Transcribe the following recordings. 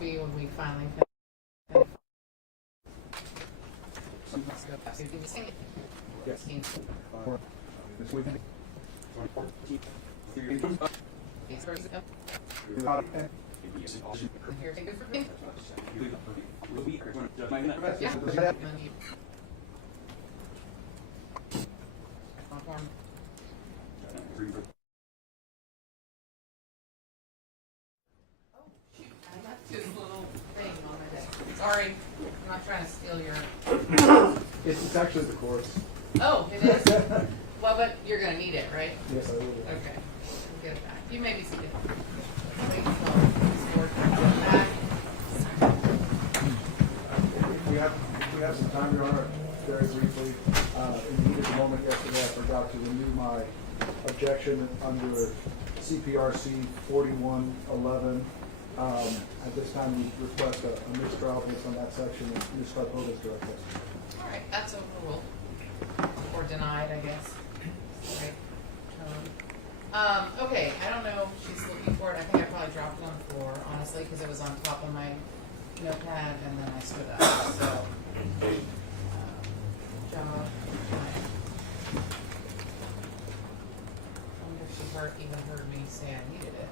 be when we finally Sorry, I'm not trying to steal your... It's actually the course. Oh, it is? Well, but you're going to need it, right? Yes, I will. Okay. We'll get it back. You may be seated. Wait until this board comes back. If we have some time, Your Honor, very briefly, in the heat of the moment yesterday, I forgot to renew my objection under CPRC 4111. At this time, we request a mistrial based on that section and Ms. Scarpota's direct testimony. All right, that's overruled. Or denied, I guess. Right. Okay, I don't know if she's looking for it. I think I probably dropped it on the floor, honestly, because it was on top of my notepad, and then I stood up. So, job. I wonder if she even heard me say I needed it.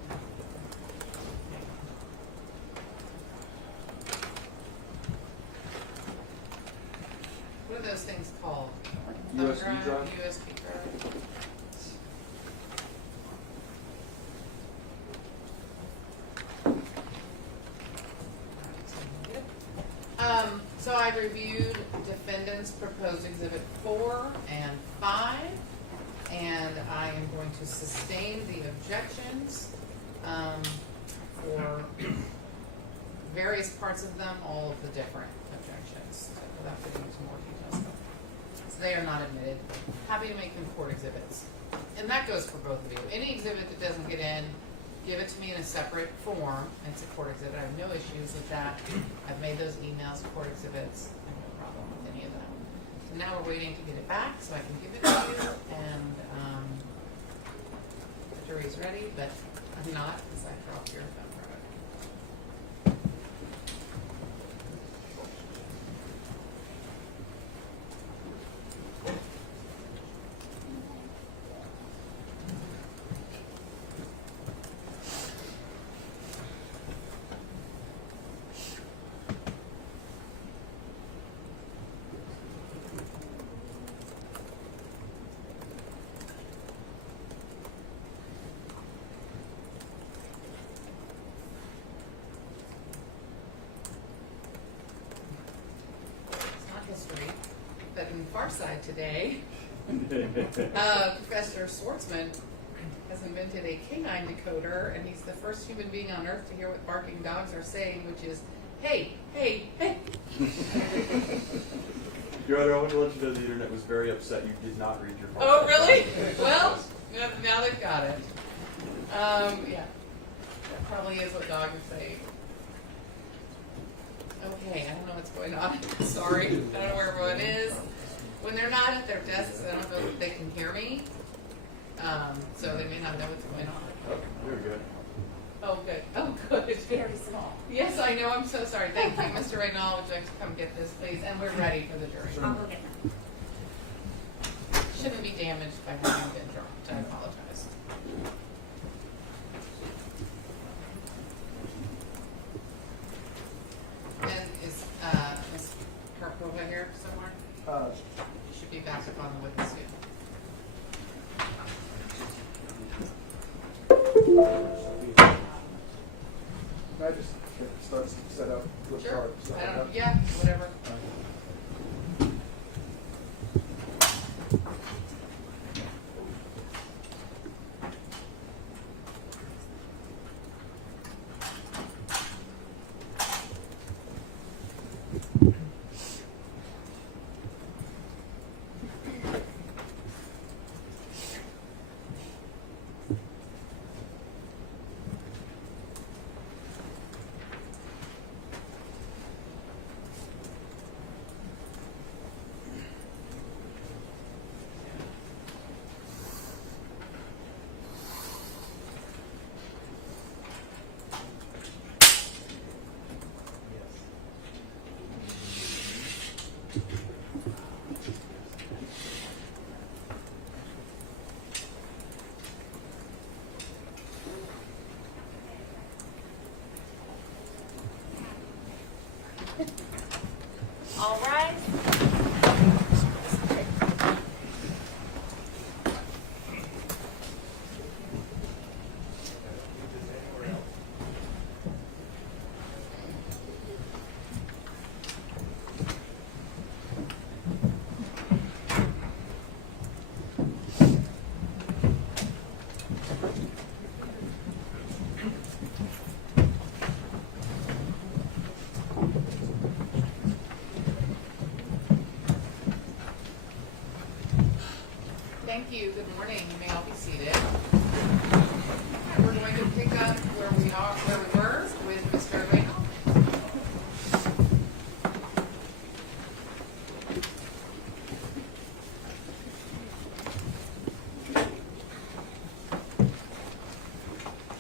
What are those things called? USB drive? USB drive. So I reviewed defendants' proposed exhibit 4 and 5, and I am going to sustain the objections for various parts of them, all of the different objections. So without getting into more details. So they are not admitted. Happy to make them court exhibits. And that goes for both of you. Any exhibit that doesn't get in, give it to me in a separate form. It's a court exhibit. I have no issues with that. I've made those emails court exhibits. I have no problem with any of them. So now we're waiting to get it back so I can give it to you. And the jury's ready, but I'm not because I dropped your phone product. But in Farside today, Professor Schwartzman has invented a canine decoder, and he's the first human being on earth to hear what barking dogs are saying, which is, hey, hey, hey. Your Honor, I want to let you know the internet was very upset you did not read your Oh, really? Well, now they've got it. Yeah, that probably is what dogs are saying. Okay, I don't know what's going on. Sorry. I don't know where everyone is. When they're not at their desks, I don't know if they can hear me. So they may not know what's going on. Oh, very good. Oh, good. Oh, good. It's very small. Yes, I know. I'm so sorry. Thank you, Mr. Reynal. Would you like to come get this, please? And we're ready for the jury. I'll go get them. Shouldn't be damaged by having been dropped. I apologize. And is Ms. Karpova here somewhere? She should be back up on the witness stand. Can I just start set up with Sure. card? I don't, yeah, whatever. All rise. Thank you. Good morning. You may all be seated. We're going to pick up where we were with Mr. Rayno.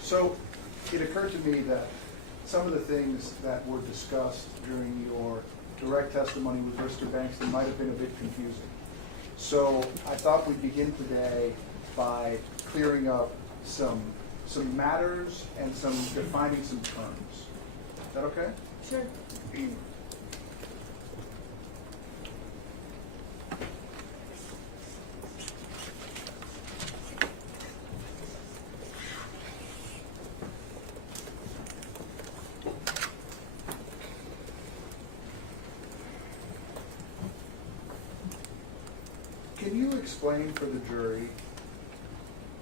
So it occurred to me that some of the things that were discussed during your direct testimony with Mr. Bankston might have been a bit confusing. So I thought we'd begin today by clearing up some matters and defining some terms. Is that okay? Sure. Can you explain for the jury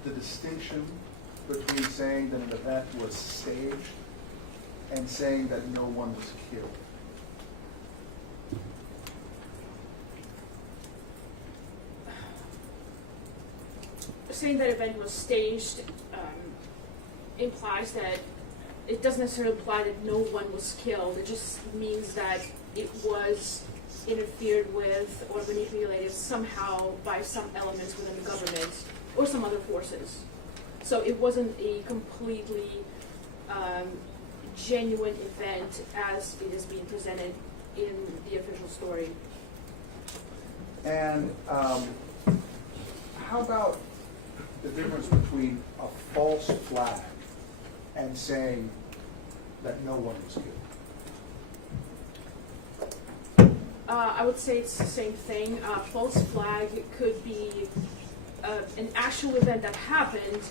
the distinction between saying that an event was staged and saying that no one was killed? Saying that event was staged implies that it doesn't necessarily imply that no one was killed. It just means that it was interfered with or manipulated somehow by some elements within the government or some other forces. So it wasn't a completely genuine event as it is being presented in the official story. And how about the difference between a false flag and saying that no one was killed? I would say it's the same thing. False flag could be an actual event that happened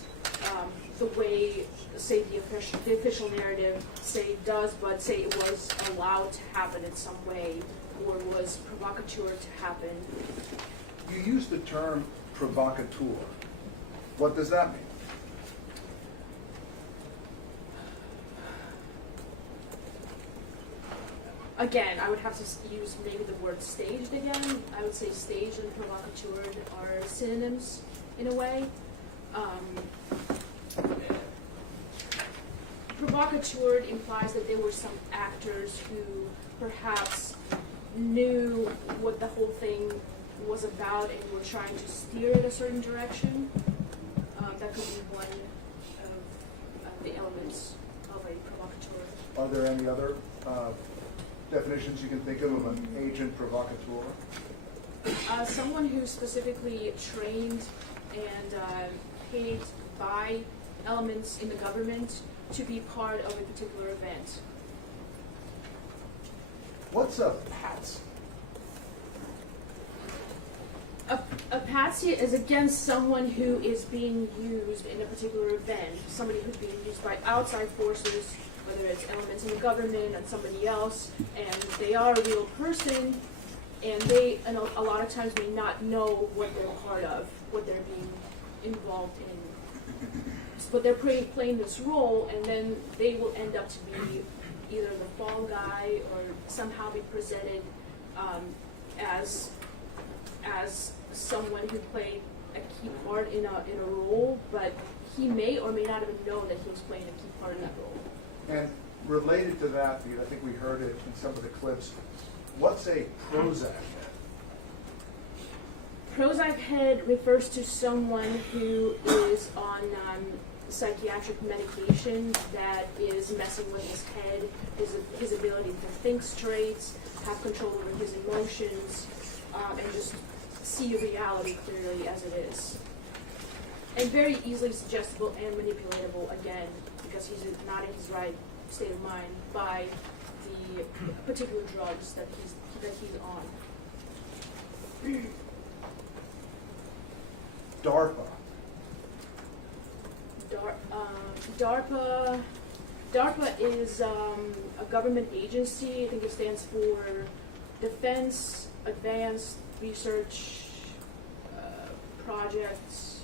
the way, say, the official narrative say it does, but say it was allowed to happen in some way or was provocateur to happen. You use the term provocateur. What does that mean? Again, I would have to use maybe the word staged again. I would say staged and provocateur are synonyms in a way. Provocateur implies that there were some actors who perhaps knew what the whole thing was about and were trying to steer it a certain direction. That could be one of the elements of a provocateur. Are there any other definitions you can think of an agent provocateur? Someone who's specifically trained and paid by elements in the government to be part of a particular event. What's a patsy? A patsy is again someone who is being used in a particular event, somebody who's being used by outside forces, whether it's elements in the government and somebody else, and they are a real person, and they, and a lot of times, may not know what they're part of, what they're being involved in. But they're playing this role, and then they will end up to be either the fall guy or somehow be presented as someone who played a key part in a role, but he may or may not even know that he was playing a key part in that role. And related to that, because I think we heard it in some of the clips, what's a Prozac head? Prozac head refers to someone who is on psychiatric medication that is messing with his head, his ability to think straight, have control over his emotions, and just see reality clearly as it is. And very easily suggestible and manipulatable, again, because he's not in his right state of mind by the particular drugs that he's on. DARPA. DARPA is a government agency. I think it stands for Defense Advanced Research Projects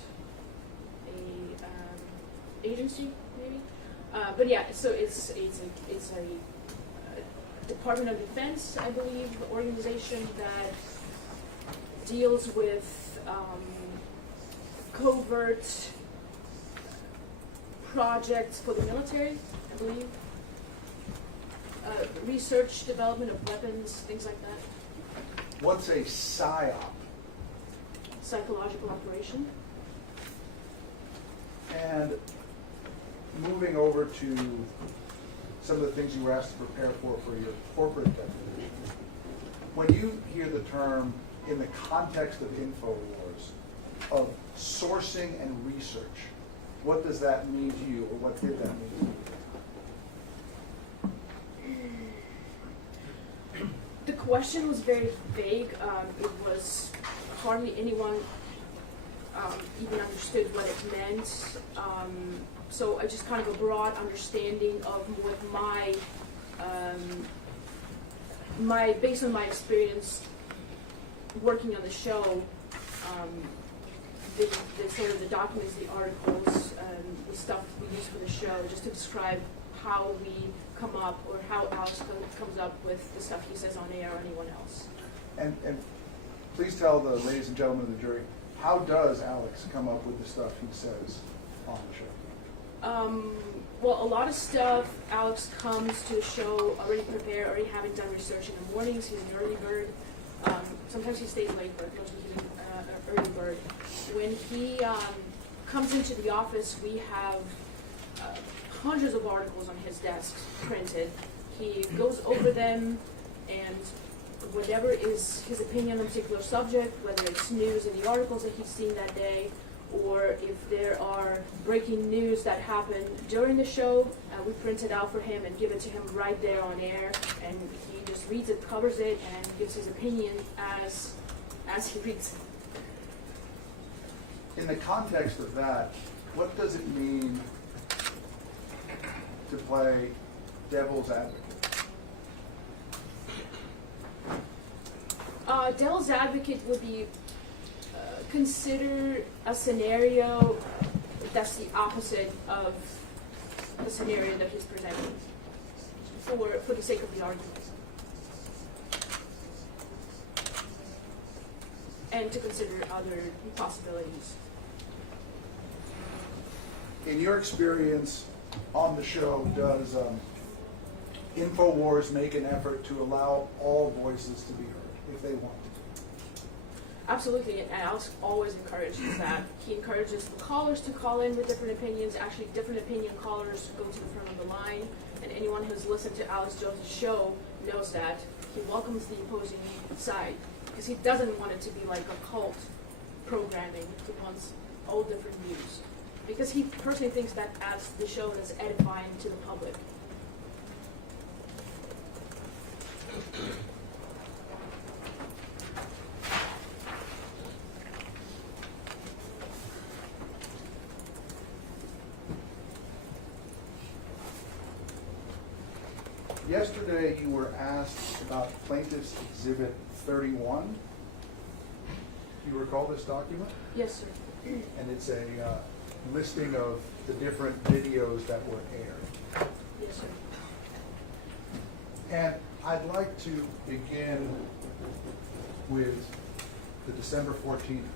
agency, maybe. But yeah, so it's a Department of Defense, I believe, organization that deals with covert projects for the military, I believe. Research, development of weapons, things like that. What's a PSYOP? Psychological operation. And moving over to some of the things you were asked to prepare for your corporate definition. When you hear the term in the context of InfoWars of sourcing and research, what does that mean to you, or what did that mean to you? The question was very vague. It was hardly anyone even understood what it meant. So I just kind of a broad understanding of what based on my experience working on the show, the sort of the documents, the articles, the stuff we use for the show, just to describe how we come up, or how Alex comes up with the stuff he says on air, or anyone else. And please tell the ladies and gentlemen of the jury, how does Alex come up with the stuff he says on the show? Well, a lot of stuff, Alex comes to a show already prepared, already having done research in the mornings. He's an early bird. Sometimes he stays late, but mostly he's an early bird. When he comes into the office, we have hundreds of articles on his desk printed. He goes over them, and whatever is his opinion on a particular subject, whether it's news in the articles that he's seen that day, or if there are breaking news that happen during the show, we print it out for him and give it to him right there on air, and he just reads it, covers it, and gives his opinion as he reads it. In the context of that, what does it mean to play devil's advocate? Devil's advocate would be consider a scenario that's the opposite of the scenario that he's presenting for the sake of the argument. And to consider other possibilities. In your experience on the show, does InfoWars make an effort to allow all voices to be heard if they want to? Absolutely, and Alex always encourages that. He encourages the callers to call in with different opinions. Actually, different opinion callers go to the front of the line, and anyone who's listened to Alex Jones' show knows that. He welcomes the opposing side, because he doesn't want it to be like a cult programming. He wants all different views, because he personally thinks that adds the show that's edifying to the public. Yesterday, you were asked about Plaintiffs Exhibit 31. Do you recall this document? Yes, sir. And it's a listing of the different videos that were aired. Yes, sir. And I'd like to begin with the December 14th video.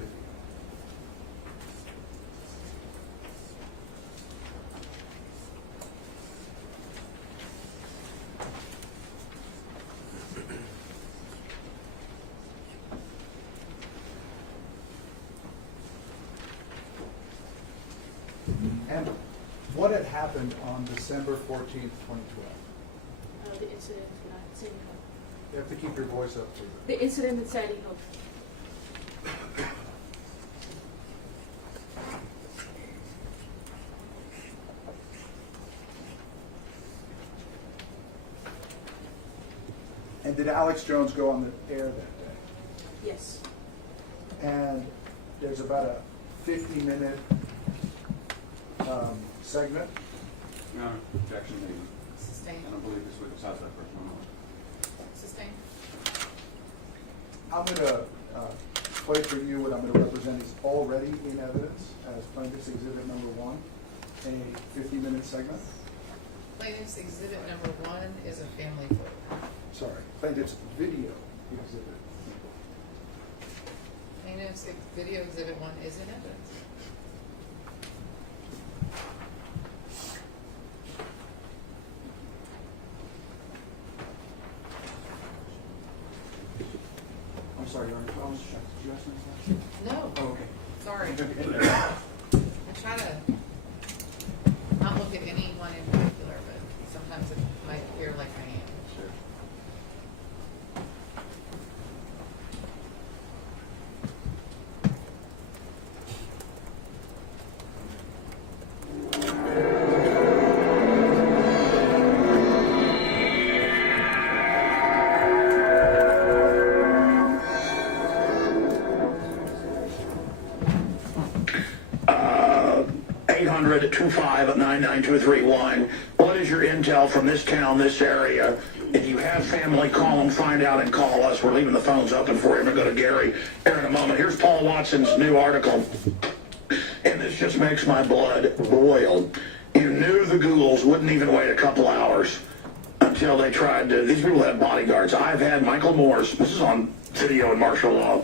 And what had happened on December 14th, 2012? The incident at Sandy Hook. You have to keep your voice up, please. The incident at Sandy Hook. did Alex Jones go on the air that day? Yes. And there's about a 50-minute segment. No, objection made. Sustained. I don't believe this witness has that personal knowledge. Sustained. I'm going to play for you what I'm going to represent is already in evidence as Plaintiffs Exhibit number 1, a 50-minute segment. Plaintiff's exhibit number 1 is a family photo. Sorry, Plaintiffs Video Exhibit. Plaintiff's video exhibit 1 is in evidence. I'm sorry, Your Honor, I was shocked. Did you ask me a question? No. Oh, okay. Sorry. Okay. I try to not look at anyone in particular, but sometimes it might appear like I am. Sure. Uh, 800-25-99231. What is your intel from this town, this area? If you have family, call them, find out, and call us. We're leaving the phones open for you. I'm going to go to Gary here in a moment. Here's Paul Watson's new article, and this just makes my blood boil. You knew the ghouls wouldn't even wait a couple hours until they tried to. These people have bodyguards. I've had Michael Moore's, this is on video in martial law,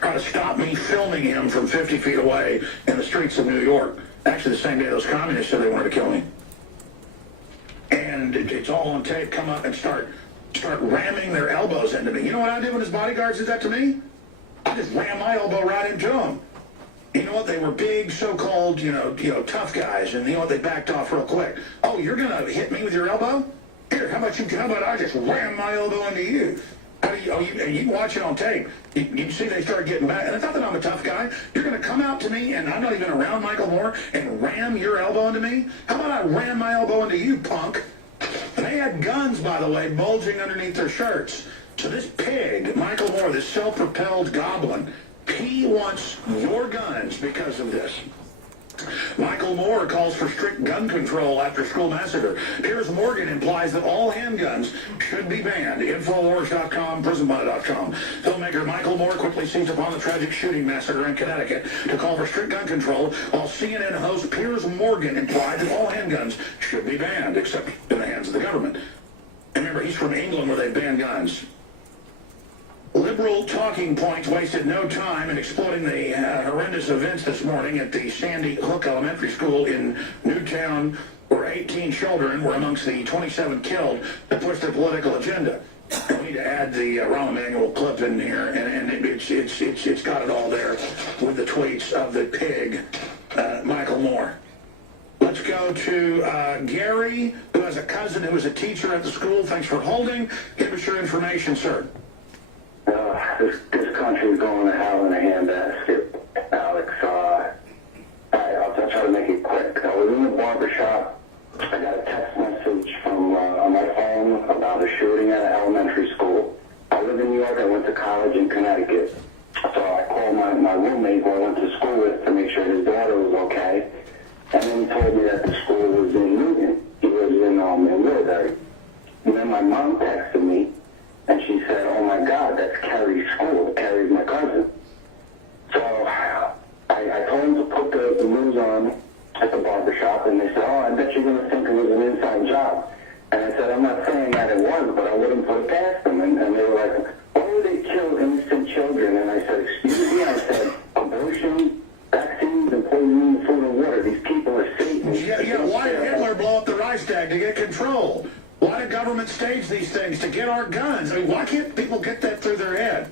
try to stop me filming him from 50 feet away in the streets of New York. Actually, the same day those communists said they wanted to kill me. And it's all on tape. Come up and start ramming their elbows into me. You know what I did when his bodyguards did that to me? I just rammed my elbow right into them. You know what? They were big, so-called, tough guys, and you know what? They backed off real quick. Oh, you're gonna hit me with your elbow? Here, how about I just ram my elbow into you? And you can watch it on tape. You can see they start getting back. And it's not that I'm a tough guy. You're going to come out to me, and I'm not even around Michael Moore, and ram your elbow into me? How about I ram my elbow into you, punk? And they had guns, by the way, bulging underneath their shirts. So this pig, Michael Moore, this self-propelled goblin, he wants your guns because of this. Michael Moore calls for strict gun control after school massacre. Piers Morgan implies that all handguns should be banned. InfoWars.com, PrisonBuy.com. Filmmaker Michael Moore quickly seized upon the tragic shooting massacre in Connecticut to call for strict gun control, while CNN host Piers Morgan implied that all handguns should be banned, except in the hands of the government. And remember, he's from England where they ban guns. Liberal talking points wasted no time in exploiting the horrendous events this morning at the Sandy Hook Elementary School in Newtown, where 18 children were amongst the 27 killed to push their political agenda. We need to add the Rahm Emanuel clip in here, and it's got it all there with the tweets of the pig, Michael Moore. Let's go to Gary, who has a cousin who is a teacher at the school. Thanks for holding. Give us your information, sir. This country is going to hell in a handbasket, Alex. I'll try to make it quick. I was in the barbershop. I got a text message from on my phone about a shooting at an elementary school. I live in New York. I went to college in Connecticut. So I called my roommate who I went to school with to make sure his daughter was okay. And then he told me that the school was in Newton. He was in Woodbury. And then my mom texted me. And she said, oh my God, that's Carrie's school. Carrie's my cousin. So I told him to put the news on at the barbershop, and they said, oh, I bet you're going to think it was an inside job. And I said, I'm not saying that it was, but I wouldn't put it past them. And they were like, why would they kill innocent children? And I said, excuse me? I said, abortion, vaccines, and poisoning food and water. These people are Satanists. Yeah, why did Hitler blow up the Reichstag? To get control. Why did government stage these things? To get our guns? I mean, why can't people get that through their head?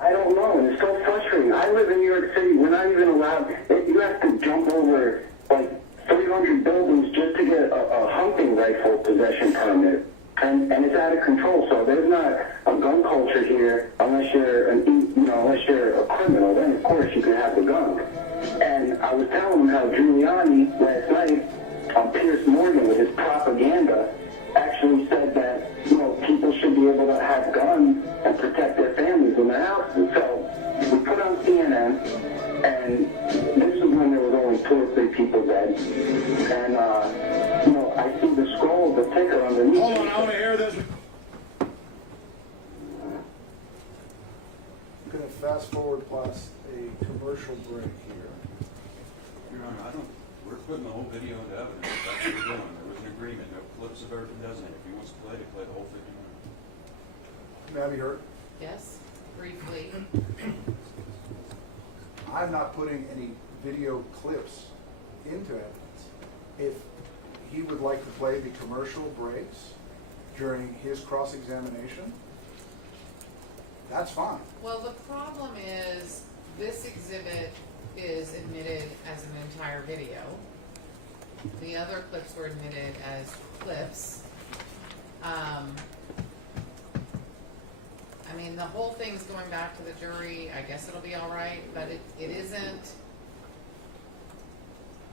I don't know, and it's so frustrating. I live in New York City. We're not even allowed. You have to jump over like 300 buildings just to get a hunting rifle possession permit, and it's out of control. So there's not a gun culture here unless you're unless you're a criminal. Then of course you can have the gun. And I was telling them how Giuliani last night on Piers Morgan with his propaganda actually said that people should be fast forward plus a commercial break here. Your Honor, we're putting the whole video into evidence. That's what we're doing. There was an agreement. No clips of everything designated. If he wants to play the whole 50 minutes. May I be heard? Yes, briefly. I'm not putting any video clips into evidence. If he would like to play the commercial breaks during his cross-examination, that's fine. Well, the problem is, this exhibit is admitted as an entire video. The other clips were admitted as clips. I mean, the whole thing's going back to the jury. I guess it'll be all right, but it isn't.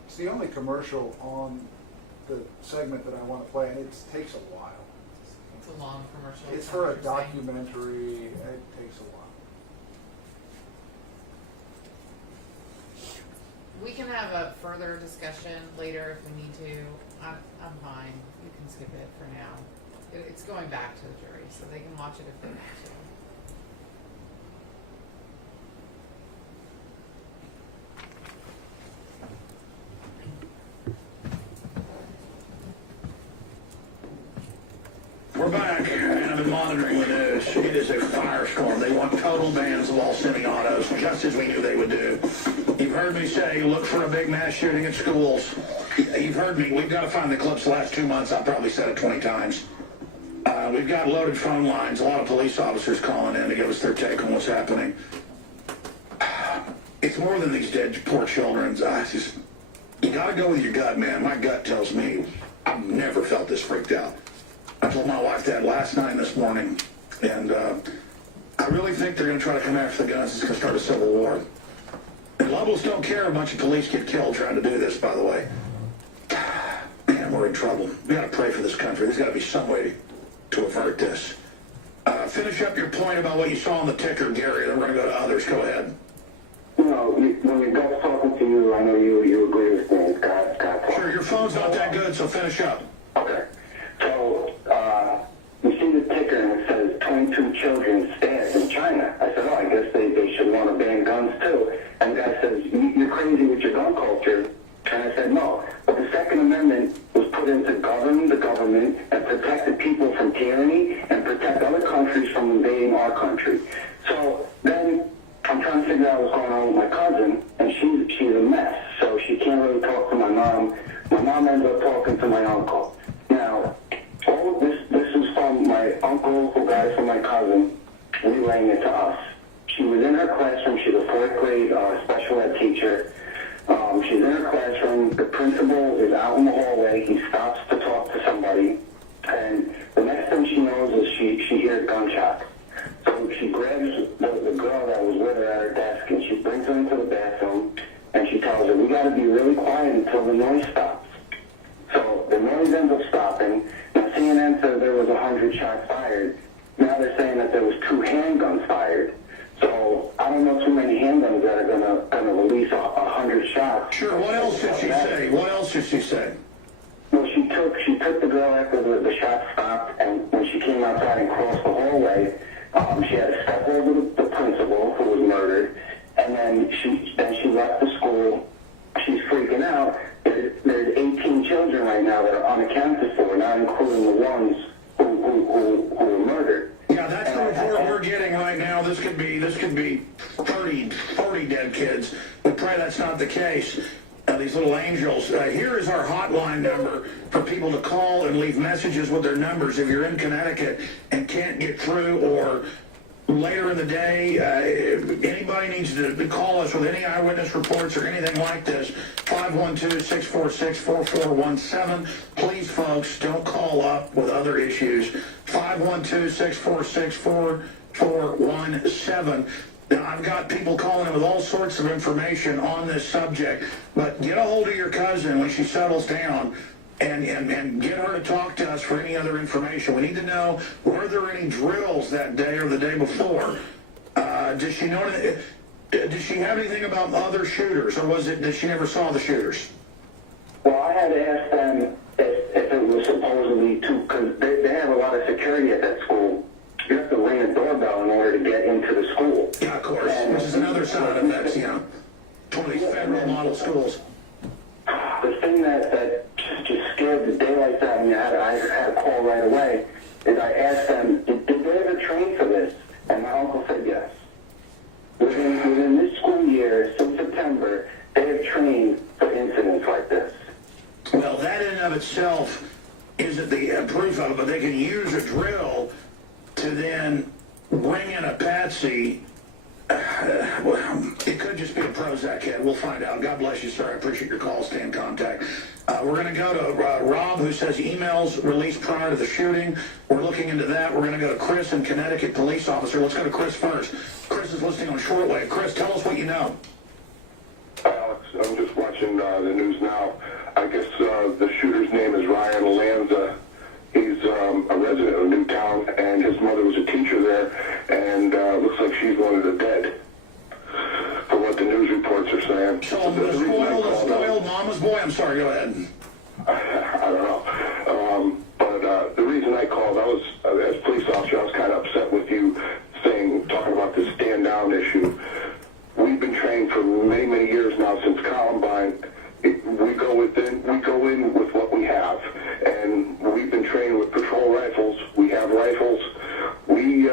It's the only commercial on the segment that I want to play, and it takes a while. It's a long commercial. It's is for what a you're saying. documentary. It takes a while. We can have a further discussion later if we need to. I'm fine. You can skip it for now. It's going back to the jury, so they can watch it if they want to. We're back, and I've been monitoring the news. It is a firestorm. They want total bans of all semi-autos, just as we knew they would do. You've heard me say, look for a big mass shooting at schools. You've heard me. We've got to find the clips the last 2 months. I've probably said it 20 times. We've got loaded phone lines. A lot of police officers calling in to give us their take on what's happening. It's more than these dead poor children. You got to go with your gut, man. My gut tells me I've never felt this freaked out. I told my wife that last night and this morning, and I really think they're going to try to come after the guns. It's going to start a civil war. And locals don't care a bunch of police get killed trying to do this, by the way. Man, we're in trouble. We got to pray for this country. There's got to be some way to avert this. Finish up your point about what you saw on the ticker, Gary, then we're going to go to others. Go ahead. You know, when your gut's talking to you, I know you agree with me. God. Sure, your phone's not that good, so finish up. Okay. So, you see the ticker and it says 22 children stabbed in China. I said, I guess they should want to ban guns too. And the guy says, you're crazy with your gun culture. And I said, no. But the Second Amendment was put in to govern the government and protect the people from tyranny and protect other countries from invading our country. So then I'm trying to figure out what's going on with my cousin, and she's a mess. So she can't really talk to my mom. My mom ends up talking to my uncle. Now, all this is from my uncle who got it from my cousin, relaying it to us. She was in her classroom. She's a 4th grade special ed teacher. She's in her classroom. The principal is out in the hallway. He stops to talk to somebody. And the next thing she knows is she hears gunshots. So she grabs the girl that was with her at her desk and she brings her into the bathroom and she tells her, we got to be really quiet until the noise stops. So the noise ends up stopping. Now CNN said there was 100 shots fired. Now they're saying that there was 2 handguns fired. So I don't know too many handguns that are gonna release 100 shots. Sure, what else did she say? What else did she say? Well, she took the girl after the shot stopped, and when she came outside and crossed the hallway, she had to step over the principal who was murdered, and then she left the school. She's freaking out. There's 18 children right now that are unaccounted for, not including the ones who were murdered. Yeah, that's the report we're getting right now. This could be 30, 40 dead kids. We pray that's not the case. These little angels. Here is our hotline number for people to call and leave messages with their numbers if you're in Connecticut and can't get through, or later in the day, if anybody needs to call us with any eyewitness reports or anything like this, 512-646-4417. Please, folks, don't call up with other issues. 512-646-4417. Now, I've got people calling in with all sorts of information on this subject, but get a hold of your cousin when she settles down and get her to talk to us for any other information. We need to know, were there any drills that day or the day before? Does she know? Did she have anything about other shooters, or was it that she never saw the shooters? Well, I had to ask them if it was supposedly because they have a lot of security at that school. you have to ring a doorbell in order to get into the school. Yeah, of course, which is another side effect, you know, 20 federal model schools. The thing that just scared the daylights out of me, I had a call right away, is I asked them, did they ever train for this? And my uncle said yes. Within this school year, since September, they have trained for incidents like this. Well, that in and of itself isn't the proof of it, but they can use a drill to then bring in a patsy. Well, it could just be a Prozac head. We'll find out. God bless you, sir. I appreciate your call. Stay in contact. We're going to go to Rob, who says emails released prior to the shooting. We're looking into that. We're going to go to Chris in Connecticut, police officer. Let's go to Chris first. Chris is listening on shortwave. Chris, tell us what you know. Alex, I'm just watching the news now. I guess the shooter's name is Ryan Lanza. He's a resident of Newtown, and his mother was a teacher there, and looks like she's one of the dead, from what the news reports are saying. So the spoiled mama's boy? I'm sorry, go ahead. I don't know. But the reason I called, I was, as a police officer, I was kind of upset with you talking about the stand-down issue. We've been trained for many, many years now, since Columbine. We go in with what we have, and we've been trained with patrol rifles. We have rifles. We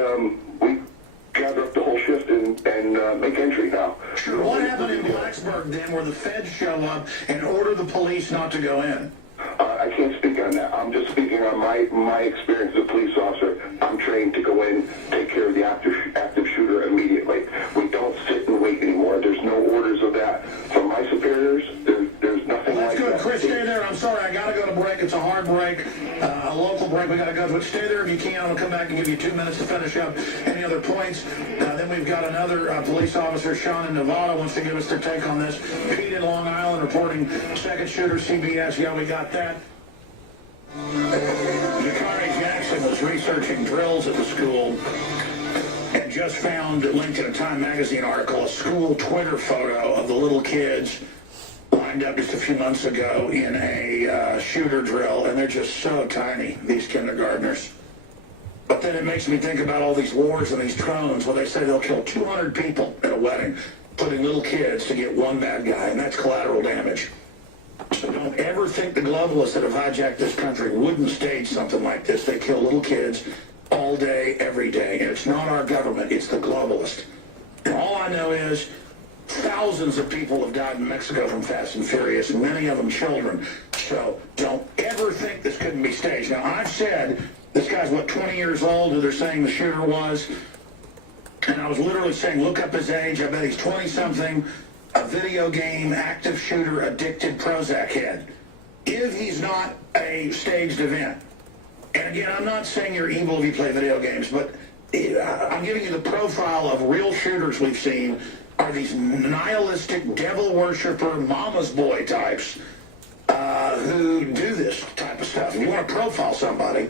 gather up the whole shift and make entry now. Sure. What happened in Blacksburg then, where the feds show up and order the police not to go in? I can't speak on that. I'm just speaking on my experience as a police officer. I'm trained to go in, take care of the active shooter immediately. We don't sit and wait anymore. There's no orders of that from my superiors. There's nothing Well, like that's good. that. Chris, stay there. I'm sorry. I got to go to break. It's a hard break, a local break. We got to go to it. Stay there if you can. I'll come back and give you 2 minutes to finish up any other points. Then we've got another police officer, Sean in Nevada, wants to give us their take on this. Pete in Long Island reporting second shooter, CBS. Yeah, we got that. Zachary Jackson was researching drills at the school and just found, linked in a Time magazine article, a school Twitter photo of the little kids lined up just a few months ago in a shooter drill, and they're just so tiny, these kindergartners. But then it makes me think about all these wars and these drones where they say they'll kill 200 people at a wedding, putting little kids to get one bad guy, and that's collateral damage. So don't ever think the globalists that have hijacked this country wouldn't stage something like this. They kill little kids all day, every day. And it's not our government, it's the globalist. And all I know is thousands of people have died in Mexico from Fast and Furious, and many of them children. So don't ever think this couldn't be staged. Now, I've said this guy's, 20 years old, who they're saying the shooter was. And I was literally saying, look up his age. I bet he's 20-something. A video game, active shooter, addicted Prozac head. If he's not a staged event. And again, I'm not saying you're evil if you play video games, but I'm giving you the profile of real shooters we've seen are these nihilistic, devil worshiper, mama's boy types who do this type of stuff. If you want to profile somebody,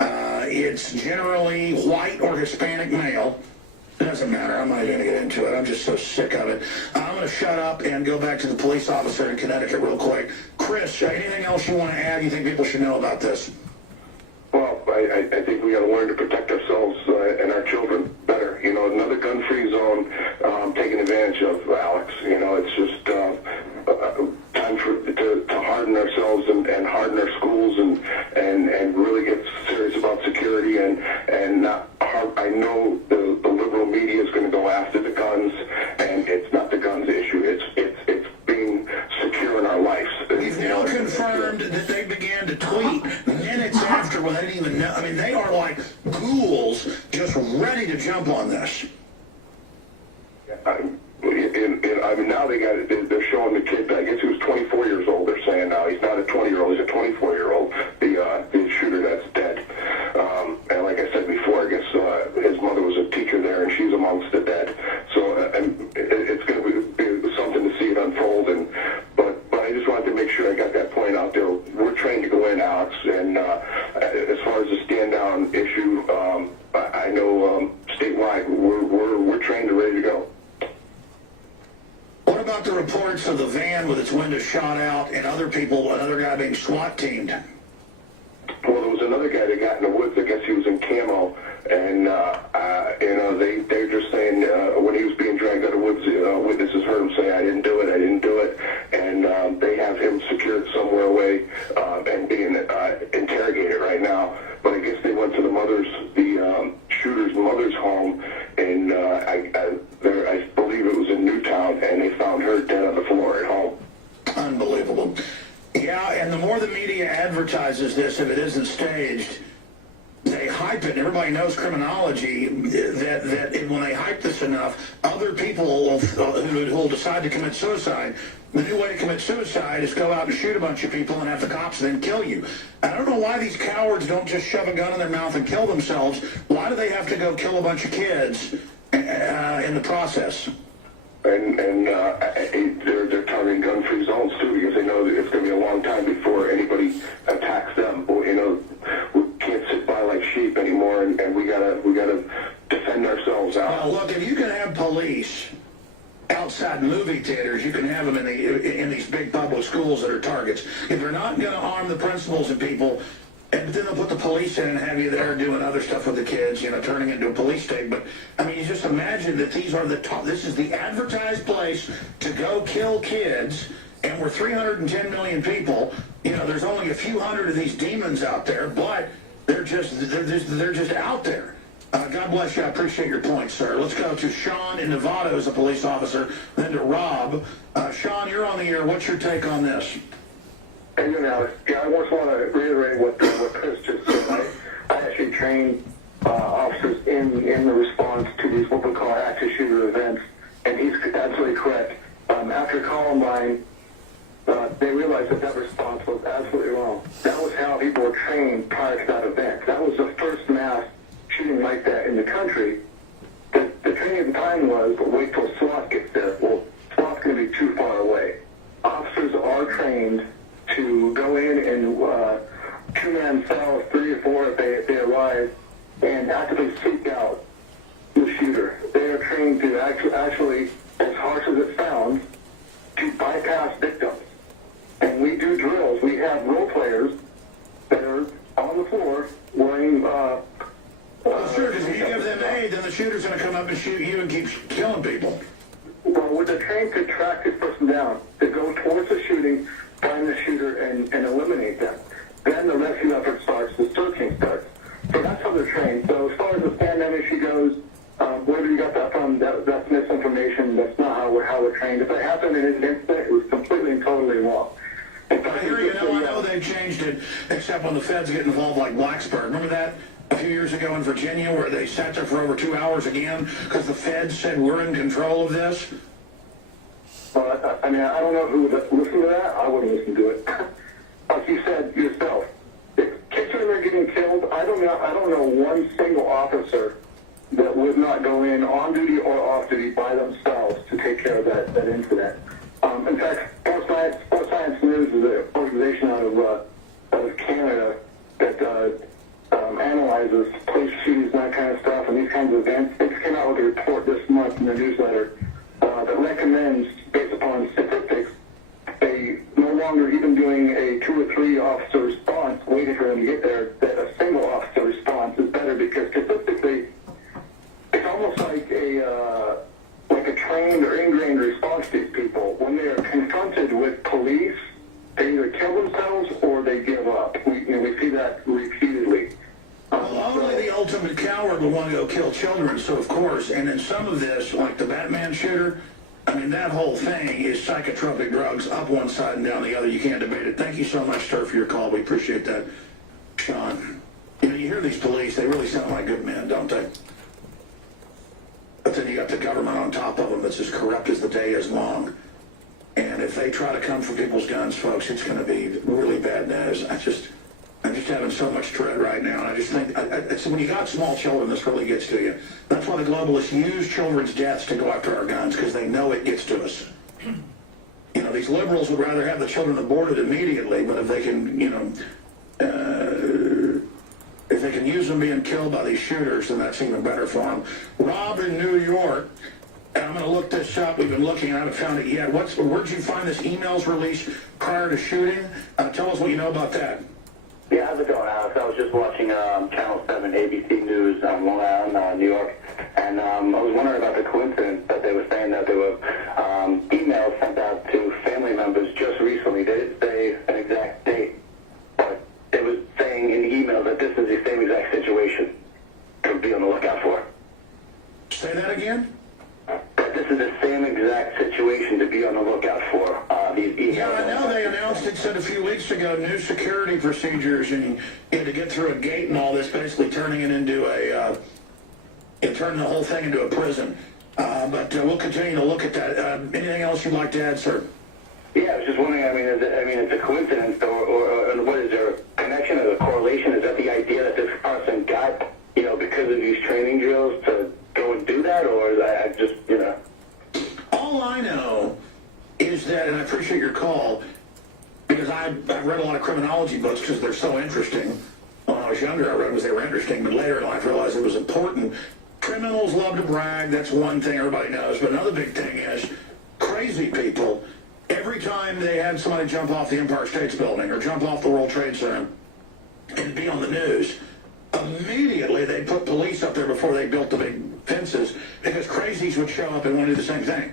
it's generally white or Hispanic male. It doesn't matter. I'm not going to get into it. I'm just so sick of it. I'm going to shut up and go back to the police officer in Connecticut real quick. Chris, anything else you want to add you think people should know about this? Well, I think we got to learn to protect ourselves and our children better. You know, another gun-free zone taken advantage of, Alex. You know, it's just time to harden ourselves and harden our schools and really get serious about security and not. I know the liberal media is going to go after the guns, and it's not the guns issue. It's being secure in our lives. We've now confirmed that they began to tweet minutes after when they didn't even know. I mean, they are like ghouls just ready to jump on this. I mean, now they're showing the kid, I guess he was 24 years old, they're saying now. He's not a 20-year-old, he's a 24-year-old, the shooter that's dead. And like I said before, I guess his mother was a teacher there, and she's amongst the dead. So it's going to be something to see it unfold. But I just wanted to make sure I got that point out there. We're trained to go in, Alex, and as far as the stand-down issue, I know statewide we're trained and ready to go. What about the reports of the van with its windows shot out and other people, another guy being SWAT teamed? Well, there was another guy that got in the woods. I guess he was in camo, and they're just saying when he was being dragged out of the woods, witnesses heard him say, "I didn't do it, I didn't do it," and they have him secured somewhere away and being interrogated right now. But I guess they went to the shooter's mother's home, and I believe it was in Newtown, and they found her dead on the floor at home. Unbelievable. Yeah, and the more the media advertises this, if it isn't staged, they hype it. Everybody knows criminology, that when they hype this enough, other people who will decide to commit suicide, the new way to commit suicide is go out and shoot a bunch of people and have the cops then kill you. I don't know why these cowards don't just shove a gun in their mouth and kill themselves. Why do they have to go kill a bunch of kids in the process? And they're targeting gun-free zones too, because they know that it's going to be a long time before anybody attacks them. You know, we can't sit by like sheep anymore, and we gotta defend ourselves out. Well, look, if you can have police outside movie theaters, you can have them in these big public schools that are targets. If they're not going to arm the principals and people, and then they'll put the police in and have you there doing other stuff with the kids, you know, turning into a police state. But, I mean, you just imagine that these are this is the advertised place to go kill kids, and we're 310 million people. You know, there's only a few hundred of these demons out there, but they're just out there. God bless you. I appreciate your point, sir. Let's go to Sean in Nevada as a police officer, then to Rob. Sean, you're on the air. What's your take on this? Hey, Alex. Yeah, I just want to reiterate what Chris just said. I actually train officers in the response to these what we call active shooter events, and he's absolutely correct. After Columbine, they realized that response was absolutely wrong. That was how people were trained prior to that event. That was the first mass shooting like that in the country. The training at the time was, wait till SWAT gets there. Well, SWAT's going to be too far away. Officers are trained to go in and two-man cells, 3 or 4 if they arrive, and actively seek out the shooter. They are trained to actually, as harsh as it sounds, to bypass victims. And we do drills. We have role players that are on the floor wearing... well, sure, because if you give them aid, then the shooter's going to come up and shoot you and keep killing people. Well, with the train to track this person down, to go towards the shooting, find the shooter, and eliminate them. Then the rescue effort starts, the searching starts. So that's how they're trained. So as far as the stand-down issue goes, wherever you got that from, that's misinformation. That's not how we're trained. If that happened in an incident, it was completely and totally wrong. I hear you. I know they've changed it, except when the feds get involved, like Blacksburg. Remember that a few years ago in Virginia, where they sat there for over 2 hours again because the feds said we're in control of this? Well, I mean, I don't know who would listen to that. I wouldn't listen to it. Like you said yourself, if kids are getting killed, I don't know one single officer that would not go in on duty or off duty by themselves to take care of that incident. In fact, Sports Science News is an organization out of Canada that analyzes police shootings and that kind of stuff and these kinds of events. They just came out with a report this month in their newsletter that recommends, based upon statistics, they no longer even doing a 2 or 3 officer response, waiting for them to get there, that a single officer response is better because statistically, it's almost like a trained or ingrained response to these people. When they are confronted with police, they either kill themselves or they give up. We see that repeatedly. Well, only the ultimate coward would want to go kill children, so of course, and in some of this, like the Batman shooter, I mean, that whole thing is psychotropic drugs up one side and down the other. You can't debate it. Thank you so much, sir, for your call. We appreciate that, Sean. You know, you hear these police, they really sound like good men, don't they? But then you got the government on top of them that's as corrupt as the day is long. And if they try to come for people's guns, folks, it's going to be really bad news. I'm just having so much dread right now. And I just think, when you got small children, this really gets to you. That's why the globalists use children's deaths to go after our guns, because they know it gets to us. You know, these liberals would rather have the children aborted immediately, but if they can, if they can use them being killed by these shooters, then that's even better for them. Rob in New York, and I'm going to look this up. We've been looking. I haven't found it yet. Where'd you find this emails release prior to shooting? Tell us what you know about that. Yeah, how's it going, Alex? I was just watching Channel 7 ABC News on Long Island, New York, and I was wondering about the coincidence that they were saying that there were emails sent out to family members just recently. They didn't say an exact date, but it was saying in the email that this is the same exact situation to be on the lookout for. Say that again? That this is the same exact situation to be on the lookout for. These emails. Yeah, I know. They announced it, said a few weeks ago, new security procedures, and you had to get through a gate and all this, basically turning it into turning the whole thing into a prison. But we'll continue to look at that. Anything else you'd like to add, sir? Yeah, I was just wondering, it's a coincidence, or what is there a connection or a correlation? Is that the idea that this person got, because of these training drills to go and do that, or is I just, All I know is that, and I appreciate your call, because I've read a lot of criminology books because they're so interesting. When I was younger, I read because they were interesting, but later in life I realized it was important. Criminals love to brag, that's one thing everybody knows, but another big thing is crazy people, every time they had somebody jump off the Empire State Building or jump off the World Trade Center and be on the news, immediately they'd put police up there before they built the big fences because crazies would show up and want to do the same thing.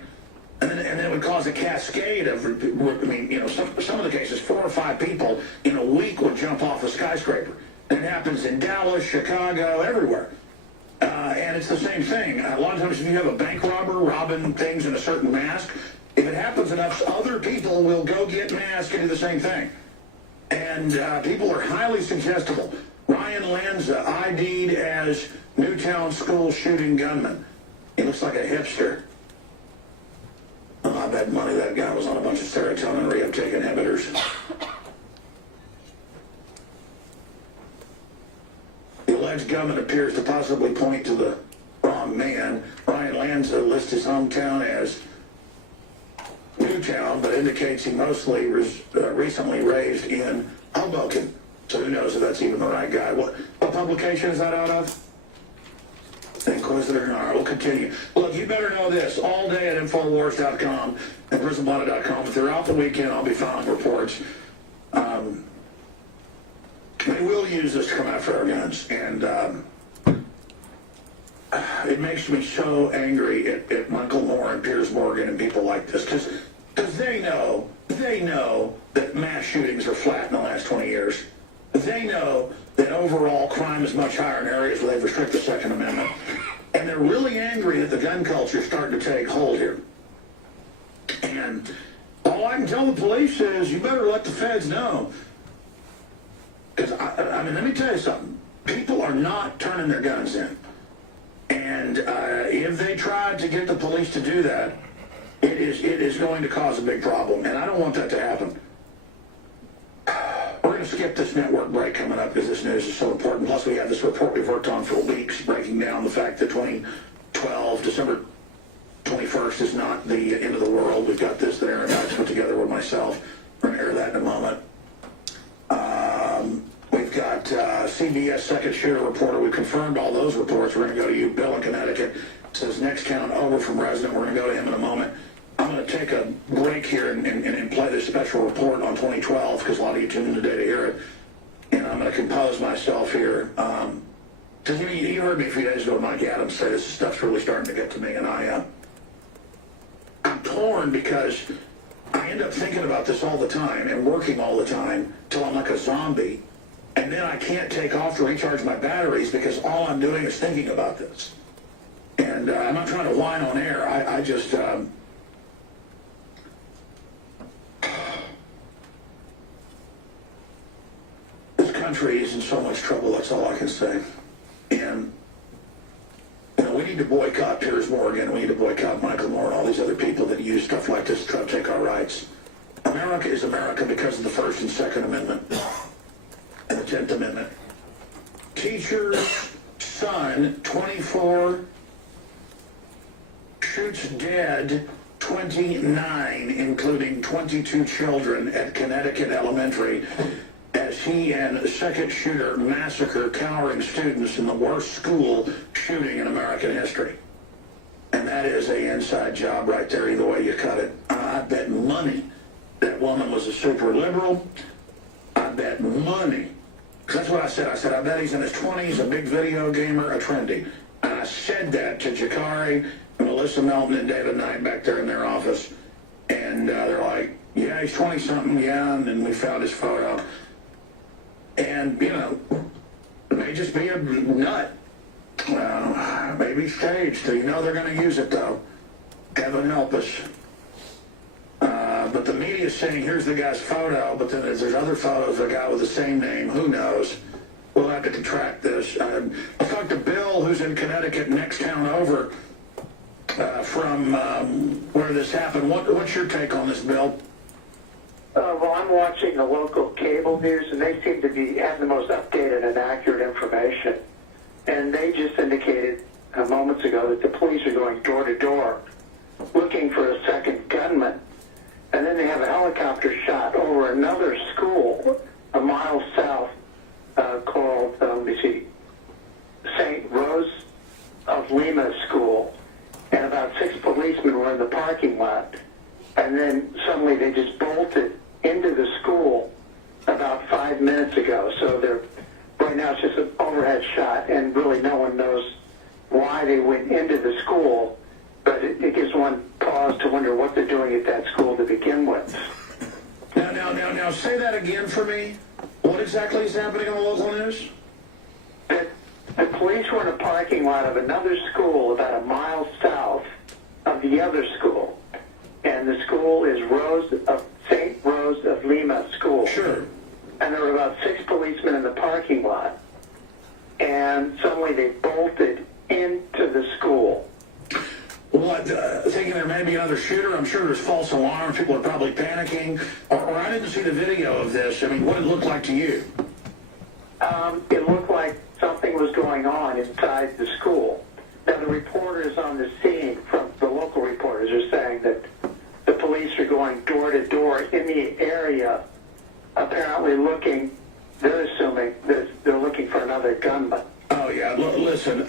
And then it would cause a cascade of, some of the cases, 4 or 5 people in a week would jump off a skyscraper. And it happens in Dallas, Chicago, everywhere. And it's the same thing. A lot of times if you have a bank robber robbing things in a certain mask, if it happens enough, other people will go get masked and do the same thing. And people are highly suggestible. Ryan Lanza, ID'd as Newtown school shooting gunman. He looks like a hipster. Oh, I bet money that guy was on a bunch of serotonin reuptake inhibitors. The alleged gunman appears to possibly point to the wrong man. Ryan Lanza lists his hometown as Newtown, but indicates he mostly recently raised in Hoboken. So who knows if that's even the right guy. What publication is that out of? Inquisitor. All right, we'll continue. Look, you better know this. All day at InfoWars.com and PrisonBlotted.com. Throughout the weekend, I'll be filing reports. They will use this to come after our guns. And it makes me so angry at Michael Moore and Piers Morgan and people like this. Because they know that mass shootings are flat in the last 20 years. They know that overall crime is much higher in areas where they've restricted the Second Amendment. And they're really angry that the gun culture is starting to take hold here. And all I can tell the police is, you better let the feds know. Because, let me tell you something. People are not turning their guns in. And if they try to get the police to do that, it is going to cause a big problem. And I don't want that to happen. We're going to skip this network break coming up because this news is so important. Plus, we have this report we've worked on for weeks, breaking down the fact that 2012, December 21st, is not the end of the world. We've got this that Aaron Hodge put together with myself. We're going to air that in a moment. We've got CBS second shooter reporter. We've confirmed all those reports. We're going to go to you, Bill in Connecticut. It says next count over from resident. We're going to go to him in a moment. I'm going to take a break here and play this special report on 2012 because a lot of you tuned in today to hear it. And I'm going to compose myself here. Because you heard me a few days ago, Mike Adams say this stuff's really starting to get to me. And I'm torn because I end up thinking about this all the time and working all the time till I'm like a zombie. And then I can't take off to recharge my batteries because all I'm doing is thinking about this. And I'm not trying to whine on air. I just... this country is in so much trouble, that's all I can say. And, we need to boycott Piers Morgan, we need to boycott Michael Moore and all these other people that use stuff like this to try to take our rights. America is America because of the First and Second Amendment and the 10th Amendment. Teacher's son, 24, shoots dead 29, including 22 children at Connecticut Elementary, as he and second shooter massacre cowering students in the worst school shooting in American history. And that is an inside job right there, either way you cut it. I bet money that woman was a super liberal. I bet money Because that's what I said. I said, I bet he's in his 20s, a big video gamer, a trendy. And I said that to Jakari, Melissa Melton, and David Knight back there in their office. And they're like, yeah, he's 20-something, yeah, and then we found his photo. And, you know, it may just be a nut. Well, maybe staged. You know they're going to use it, though. Heaven help us. But the media's saying, here's the guy's photo, but then there's other photos of a guy with the same name. Who knows? We'll have to track this. I'll talk to Bill, who's in Connecticut, next town over, from where this happened. What's your take on this, Bill? Well, I'm watching the local cable news, and they seem to have the most updated and accurate information. And they just indicated moments ago that the police are going door to door looking for a second gunman. And then they have a helicopter shot over another school a mile south called, St. Rose of Lima School. And about 6 policemen were in the parking lot. And then suddenly they just bolted into the school about 5 minutes ago. So right now it's just an overhead shot, and really no one knows why they went into the school. But it gives one pause to wonder what they're doing at that school to begin with. Now, say that again for me. What exactly is happening on the local news? The police were in a parking lot of another school about a mile south of the other school. And the school is St. Rose of Lima School. Sure. And there were about 6 policemen in the parking lot. And suddenly they bolted into the school. What, thinking there may be another shooter? I'm sure there's false alarms. People are probably panicking. Or I didn't see the video of this. I mean, what did it look like to you? It looked like something was going on inside the school. Now, the reporters on the scene, from the local reporters, are saying that the police are going door to door in the area, apparently looking, they're assuming that they're looking for another gunman. Oh, yeah. Listen,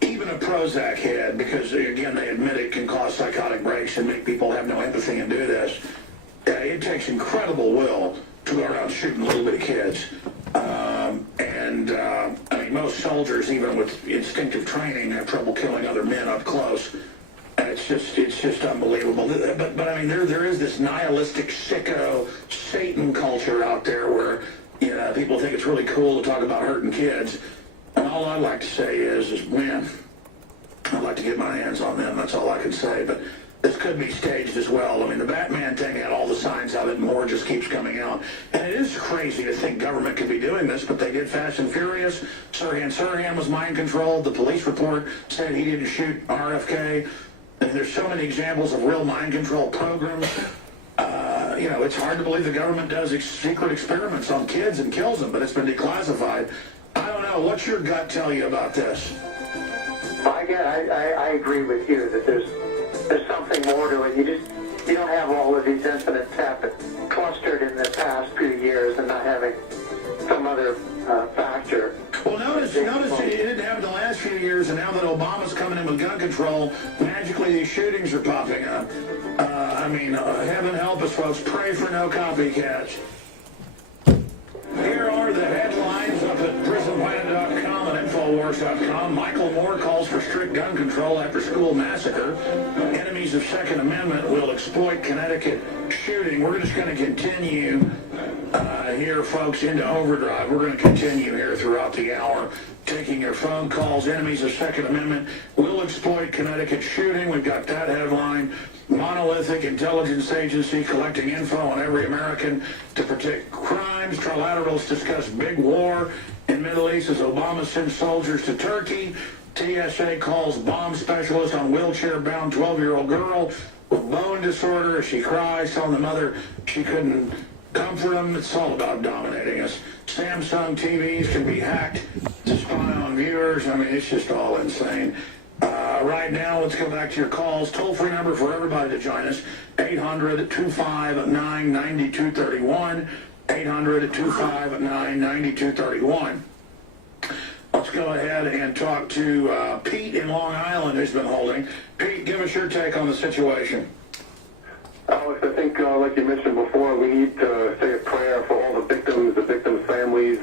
even a Prozac head, because, again, they admit it can cause psychotic breaks and make people have no empathy and do this. It takes incredible will to go around shooting little bitty kids. I mean, most soldiers, even with instinctive training, have trouble killing other men up close. And it's just unbelievable. But I mean, there is this nihilistic, sicko, Satan culture out there where, you know, people think it's really cool to talk about hurting kids. And all I'd like to say is, man, I'd like to get my hands on them. That's all I can say. But this could be staged as well. I mean, the Batman thing had all the signs of it, and more just keeps coming out. And it is crazy to think government could be doing this, but they did Fast and Furious. Sirhan was mind controlled. The police report said he didn't shoot RFK. And there's so many examples of real mind control programs. You know, it's hard to believe the government does secret experiments on kids and kills them, but it's been declassified. I don't know. What's your gut tell you about this? I agree with you that there's something more to it. You don't have all of these incidents happen clustered in the past few years and not having some other factor. Well, notice it didn't happen the last few years, and now that Obama's coming in with gun control, magically these shootings are popping up. I mean, heaven help us, folks. Pray for no copycats. Here are the headlines up at prisonplanet.com and InfoWars.com. Michael Moore calls for strict gun control after school massacre. Enemies of Second Amendment will exploit Connecticut shooting. We're just going to continue here, folks, into overdrive. We're going to continue here throughout the hour, taking your phone calls. Enemies of Second Amendment will exploit Connecticut shooting. We've got that headline. Monolithic intelligence agency collecting info on every American to protect crimes. Trilaterals discuss big war in Middle East as Obama sends soldiers to Turkey. TSA calls bomb specialist on wheelchair-bound 12-year-old girl with bone disorder as she cries, telling the mother she couldn't comfort them. It's all about dominating us. Samsung TVs can be hacked to spy on viewers. I mean, it's just all insane. Right now, let's go back to your calls. Toll-free number for everybody to join us, 800-259-9231, 800-259-9231. Let's go ahead and talk to Pete in Long Island, who's been holding. Pete, give us your take on the situation. Alex, I think, like you mentioned before, we need to say a prayer for all the victims' families,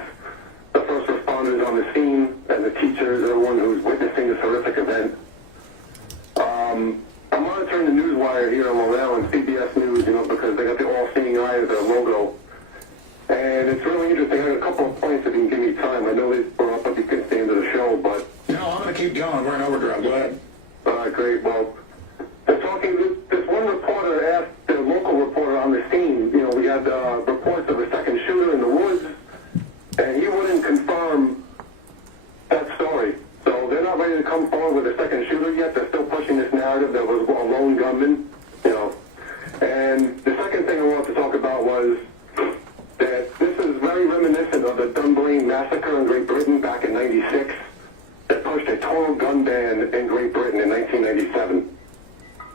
the first responders on the scene, and the teachers, everyone who's witnessing this horrific event. I'm monitoring the newswire here in Long Island, CBS News, because they got the all-seeing eye as their logo. And it's really interesting. I have a couple of points if you can give me time. I know we're up against the end of the show, but... No, I'm going to keep going. We're in overdrive. Go ahead. All right, great. Well, they're talking, this one reporter asked the local reporter on the scene, we had reports of a second shooter in the woods, and he wouldn't confirm that story. So they're not ready to come forward with a second shooter yet. They're still pushing this narrative that was a lone gunman, And the second thing I wanted to talk about was that this is very reminiscent of the Dunblane massacre in Great Britain back in '96 that pushed a total gun ban in Great Britain in 1997.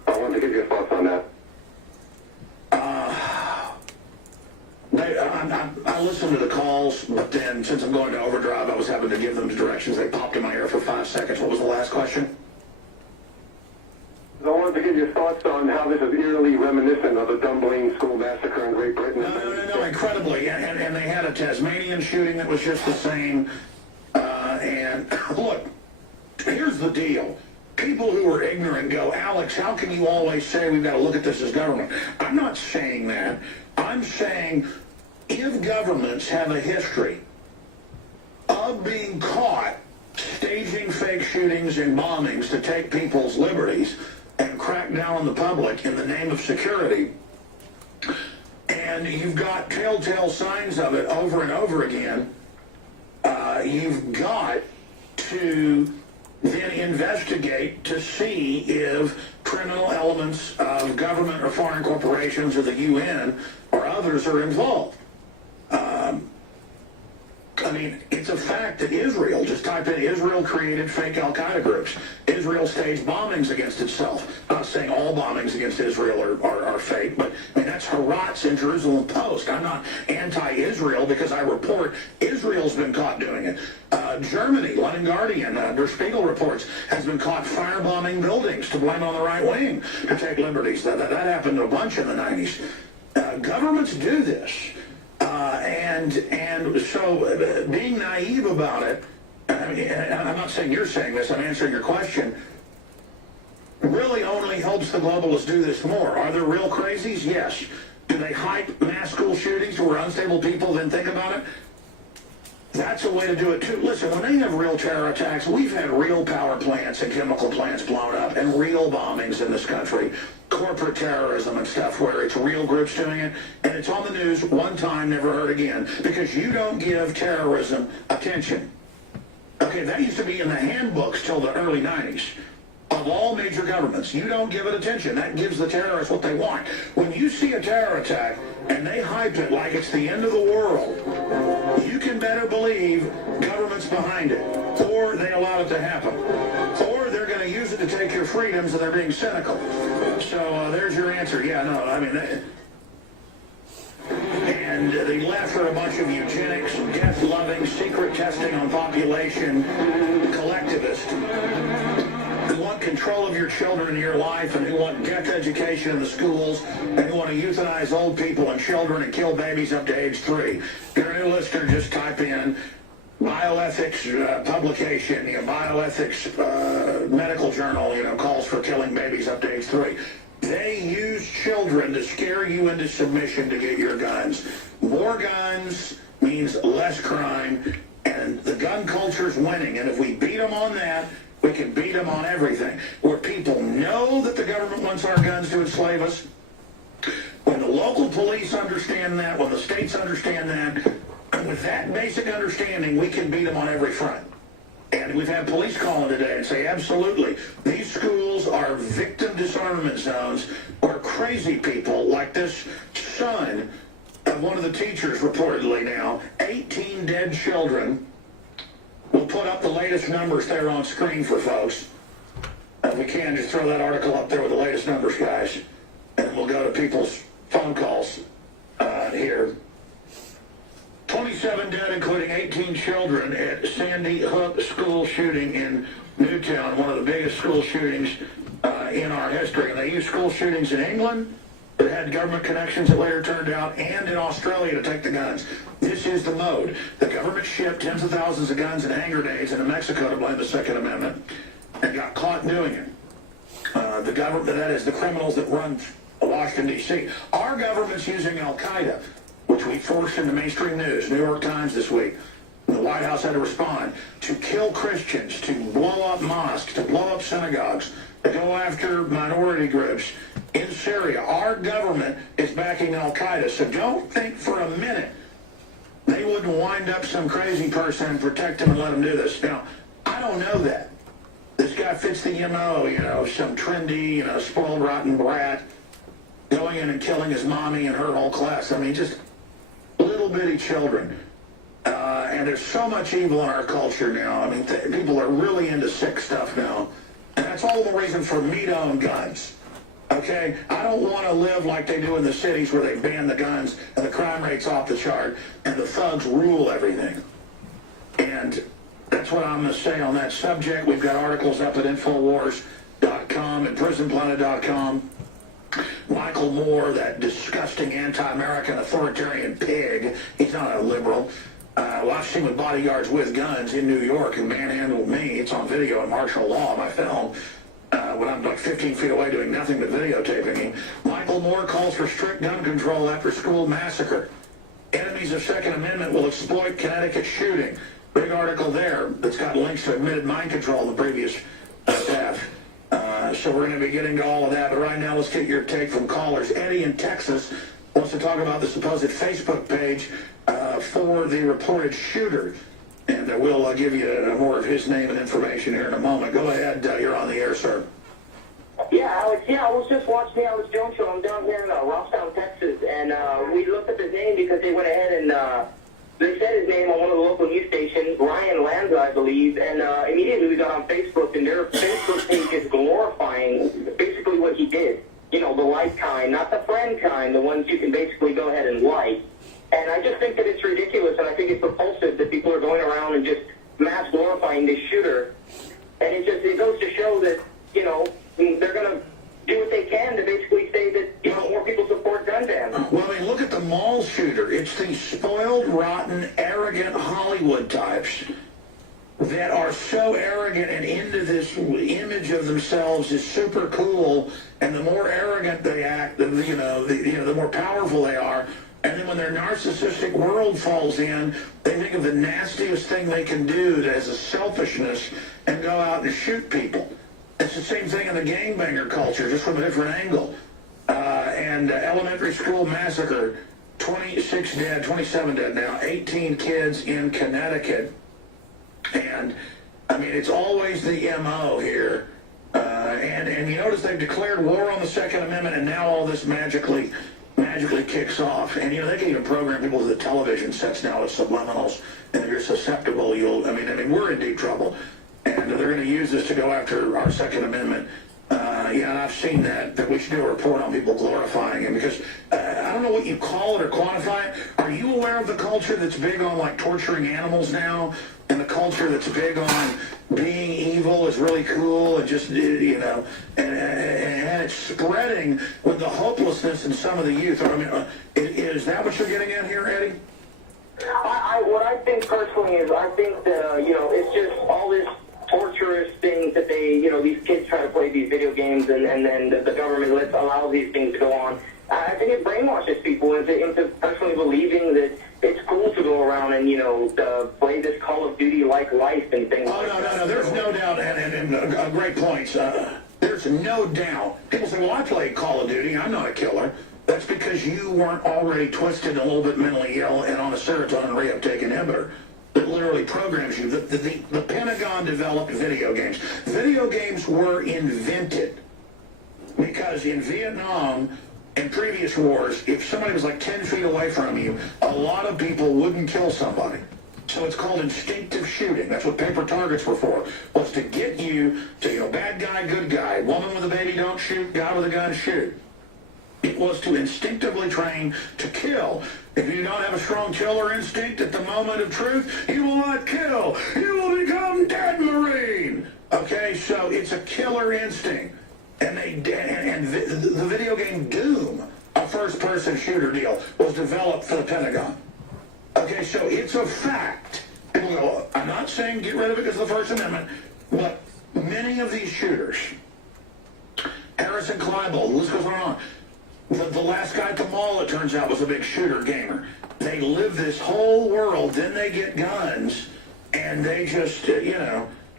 I wanted to get your thoughts on that. I listened to the calls, but then since I'm going to overdrive, I was having to give them the directions. They popped in my ear for 5 seconds. What was the last question? I wanted to get your thoughts on how this is eerily reminiscent of the Dunblane school massacre in Great Britain. No, incredibly. And they had a Tasmanian shooting that was just the same. And look, here's the deal. People who are ignorant go, Alex, how can you always say we've got to look at this as government? I'm not saying that. I'm saying if governments have a history of being caught staging fake shootings and bombings to take people's liberties and crack down on the public in the name of security, and you've got telltale signs of it over and over again, you've got to then investigate to see if criminal elements of government or foreign corporations or the UN or others are involved. I mean, it's a fact that Israel, just type in Israel created fake Al-Qaeda groups. Israel staged bombings against itself. I'm not saying all bombings against Israel are fake, but I mean, that's Harat's in Jerusalem Post. I'm not anti-Israel because I report Israel's been caught doing it. Germany, London Guardian, Der Spiegel reports, has been caught firebombing buildings to blame on the right wing to take liberties. That happened to a bunch in the 90s. Governments do this. And so being naive about it, I mean, I'm not saying you're saying this, I'm answering your question, really only helps the globalists do this more. Are there real crazies? Yes. Do they hype mass school shootings where unstable people then think about it? That's a way to do it too. Listen, when they have real terror attacks, we've had real power plants and chemical plants blown up and real bombings in this country, corporate terrorism and stuff where it's real groups doing it, and it's on the news one time, never heard again, because you don't give terrorism attention. Okay, that used to be in the handbooks till the early 90s. Of all major governments, you don't give it attention. That gives the terrorists what they want. When you see a terror attack and they hype it like it's the end of the world, you can better believe government's behind it, or they allow it to happen, or they're going to use it to take your freedoms and they're being cynical. So there's your answer. Yeah, no, I mean, and the left are a bunch of eugenics, death-loving, secret testing on population, collectivists, who want control of your children and your life, and who want death education in the schools, and who want to euthanize old people and children and kill babies up to age 3. If you're a new listener, just type in bioethics publication, bioethics medical journal, calls for killing babies up to age 3. They use children to scare you into submission to get your guns. More guns means less crime, and the gun culture's winning, and if we beat them on that, we can beat them on everything. Where people know that the government wants our guns to enslave us, when the local police understand that, when the states understand that, and with that basic understanding, we can beat them on every front. And we've had police calling today and say, absolutely, these schools are victim disarmament zones where crazy people like this son of one of the teachers reportedly now, 18 dead children. We'll put up the latest numbers there on screen for folks. If we can, just throw that article up there with the latest numbers, guys. And we'll go to people's phone calls here. 27 dead, including 18 children at Sandy Hook school shooting in Newtown, one of the biggest school shootings in our history. And they use school shootings in England, that had government connections that later turned out, and in Australia to take the guns. This is the mode. The government shipped tens of thousands of guns and hand grenades into Mexico to blame the Second Amendment and got caught doing it. The government, that is, the criminals that run Washington, D.C. Our government's using Al-Qaeda, which we forced into mainstream news, New York Times this week. The White House had to respond, to kill Christians, to blow up mosques, to blow up synagogues, to go after minority groups in Syria. Our government is backing Al-Qaeda, so don't think for a minute they wouldn't wind up some crazy person and protect him and let him do this. Now, I don't know that. This guy fits the MO, some trendy, spoiled, rotten brat going in and killing his mommy and her whole class. I mean, just little bitty children. And there's so much evil in our culture now. I mean, people are really into sick stuff now. And that's all the reason for me to own guns. Okay? I don't want to live like they do in the cities where they ban the guns and the crime rate's off the chart and the thugs rule everything. And that's what I'm going to say on that subject. We've got articles up at InfoWars.com and PrisonPlanet.com. Michael Moore, that disgusting anti-American authoritarian pig, he's not a liberal. Well, I've seen with bodyguards with guns in New York who manhandled me. It's on video in martial law, my film, when I'm like 15 feet away doing nothing but videotaping him. Michael Moore calls for strict gun control after school massacre. Enemies of Second Amendment will exploit Connecticut shooting. Big article there that's got links to admitted mind control in the previous tab. So we're going to be getting to all of that. But right now, let's get your take from callers. Eddie in Texas wants to talk about the supposed Facebook page for the reported shooter. And we'll give you more of his name and information here in a moment. Go ahead. You're on the air, sir. Yeah, Alex. Yeah, I was just watching the Alex Jones show. I'm down here in Robstown, Texas, and we looked up his name because they went ahead and they said his name on one of the local news stations, Ryan Lanza, I believe, and immediately we got on Facebook, and their Facebook page is glorifying basically what he did. The like kind, not the friend kind, the ones you can basically go ahead and like. And I just think that it's ridiculous, and I think it's repulsive that people are going around and just mass glorifying this shooter. And it goes to show that, they're going to do what they can to basically say that, more people support gun bans. Well, I mean, look at the mall shooter. It's these spoiled, rotten, arrogant Hollywood types that are so arrogant and into this image of themselves as super cool, and the more arrogant they act, the more powerful they are. And then when their narcissistic world falls in, they think of the nastiest thing they can do as a selfishness and go out and shoot people. It's the same thing in the gangbanger culture, just from a different angle. Elementary school massacre, 26 dead, 27 dead now, 18 kids in Connecticut. And, I mean, it's always the MO here. And you notice they've declared war on the Second Amendment, and now all this magically kicks off. And, they can even program people to the television sets now with subliminals. And if you're susceptible, we're in deep trouble. And they're going to use this to go after our Second Amendment. And I've seen that we should do a report on people glorifying it, because I don't know what you call it or quantify it. Are you aware of the culture that's big on, like, torturing animals now? And the culture that's big on being evil is really cool, and just, and it's spreading with the hopelessness in some of the youth. I mean, is that what you're getting at here, Eddie? What I think personally is, I think that, it's just all this torturous things that they, these kids try to play these video games, and then the government allows these things to go on. I think it brainwashes people into personally believing that it's cool to go around and, play this Call of Duty-like life and things like that. No, there's no doubt, and great points. There's no doubt. People say, well, I play Call of Duty, I'm not a killer. That's because you weren't already twisted, a little bit mentally ill, and on a serotonin reuptake inhibitor that literally programs you. The Pentagon developed video games. Video games were invented because in Vietnam and previous wars, if somebody was like 10 feet away from you, a lot of people wouldn't kill somebody. So it's called instinctive shooting. That's what paper targets were for, was to get you to, bad guy, good guy, woman with a baby, don't shoot, guy with a gun, shoot. It was to instinctively train to kill. If you don't have a strong killer instinct at the moment of truth, you will not kill. You will become dead, Marine. Okay, so it's a killer instinct. And the video game Doom a first-person shooter deal was developed for the Pentagon. Okay, so it's a fact. People go, I'm not saying get rid of it because of the First Amendment, but many of these shooters, Harrison Clybold, the list goes on. The last guy at the mall, it turns out, was a big shooter gamer. They live this whole world, then they get guns, and they just,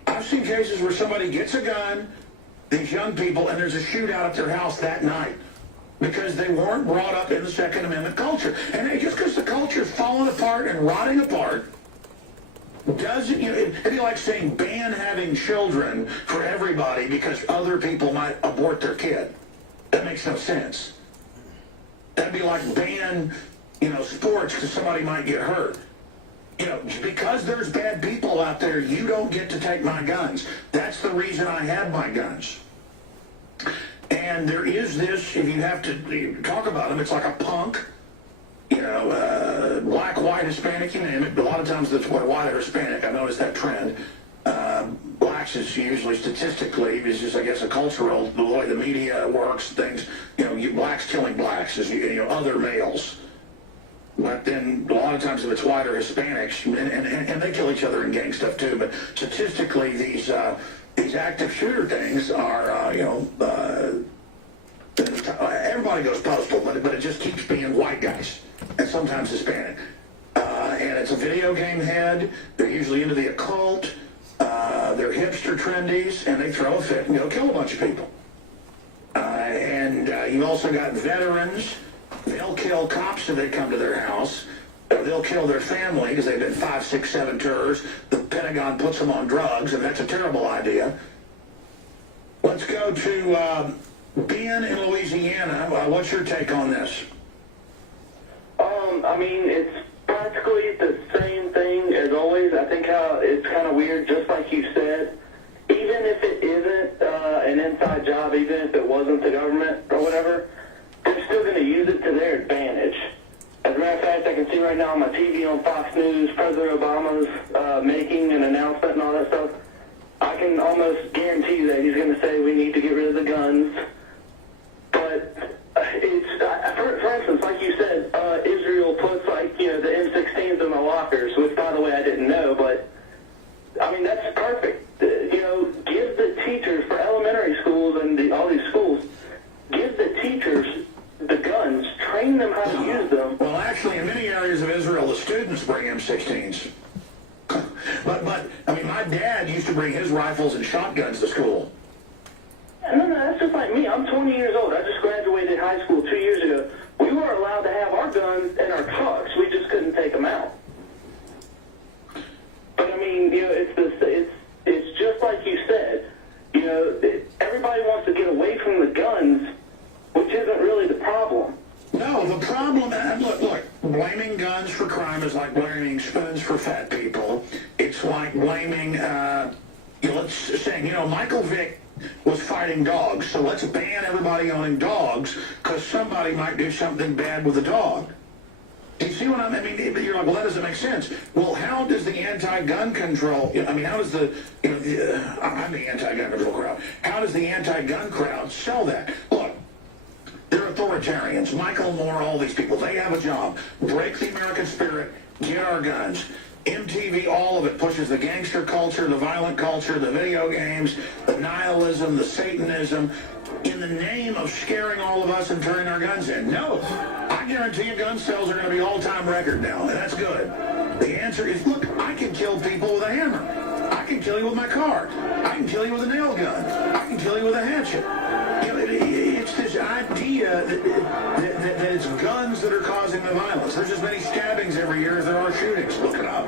I've seen cases where somebody gets a gun, these young people, and there's a shootout at their house that night because they weren't brought up in the Second Amendment culture. And just because the culture's falling apart and rotting apart doesn't, it'd be like saying ban having children for everybody because other people might abort their kid. That makes no sense. That'd be like ban, sports because somebody might get hurt. Because there's bad people out there, you don't get to take my guns. That's the reason I have my guns. And there is this, if you have to talk about them, it's like a punk, black, white, Hispanic, you name it. But a lot of times that's white or Hispanic. I noticed that trend. Blacks is usually statistically, it's just, I guess, a cultural, the way the media works, things, blacks killing blacks, is, other males. But then a lot of times if it's white or Hispanics, and they kill each other in gang stuff too, but statistically these active shooter things are, everybody goes postal, but it just keeps being white guys, and sometimes Hispanic. And it's a video game head. They're usually into the occult. They're hipster trendies, and they throw a fit and go kill a bunch of people. And you've also got veterans. They'll kill cops if they come to their house. They'll kill their family because they've been 5, 6, 7 tours. The Pentagon puts them on drugs, and that's a terrible idea. Let's go to Ben in Louisiana. What's your take on this? It's practically the same thing as always. I think how it's kind of weird, just like you said. Even if it isn't an inside job, even if it wasn't the government or whatever, they're still going to use it to their advantage. As a matter of fact, I can see right now on my TV on Fox News, President Obama's making an announcement and all that stuff. I can almost guarantee you that he's going to say we need to get rid of the guns. But for instance, like you said, Israel puts the M16s in the lockers, which, by the way, I didn't know, but that's perfect. Give the teachers for elementary schools and all these schools, give the teachers the guns, train them how to use them. Well, actually, in many areas of Israel, the students bring M16s. But my dad used to bring his rifles and shotguns to school. No, that's just like me. I'm 20 years old. I just graduated high school 2 years ago. We were allowed to have our guns in our trucks. We just couldn't take them out. But it's just like you said. Everybody wants to get away from the guns, which isn't really the problem. No, the problem, look, blaming guns for crime is like blaming spoons for fat people. It's like blaming, Michael Vick was fighting dogs, so let's ban everybody owning dogs because somebody might do something bad with a dog. Do you see what I mean? You're like, well, that doesn't make sense. Well, how does the anti-gun control, how does I'm the anti-gun control crowd. How does the anti-gun crowd sell that? Look, they're authoritarians. Michael Moore, all these people, they have a job. Break the American spirit, get our guns. MTV, all of it pushes the gangster culture, the violent culture, the video games, the nihilism, the Satanism, in the name of scaring all of us and turning our guns in. No, I guarantee you gun sales are going to be all-time record now, and that's good. The answer is, look, I can kill people with a hammer. I can kill you with my car. I can kill you with a nail gun. I can kill you with a hatchet. It's this idea that it's guns that are causing the violence. There's as many stabbings every year as there are shootings. Look it up.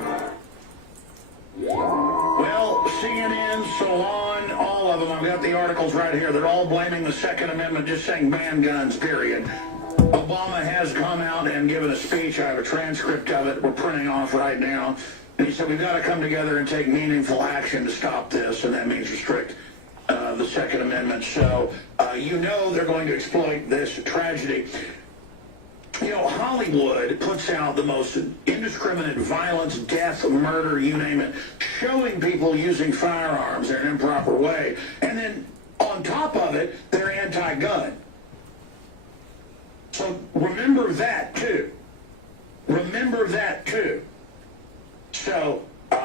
Well, CNN, Salon, all of them, I've got the articles right here. They're all blaming the Second Amendment, just saying ban guns, period. Obama has come out and given a speech. I have a transcript of it we're printing off right now. And he said we've got to come together and take meaningful action to stop this, and that means restrict the Second Amendment. So they're going to exploit this tragedy. Hollywood puts out the most indiscriminate violence, death, murder, you name it, showing people using firearms in an improper way. And then on top of it, they're anti-gun. So remember that too. Remember that too. So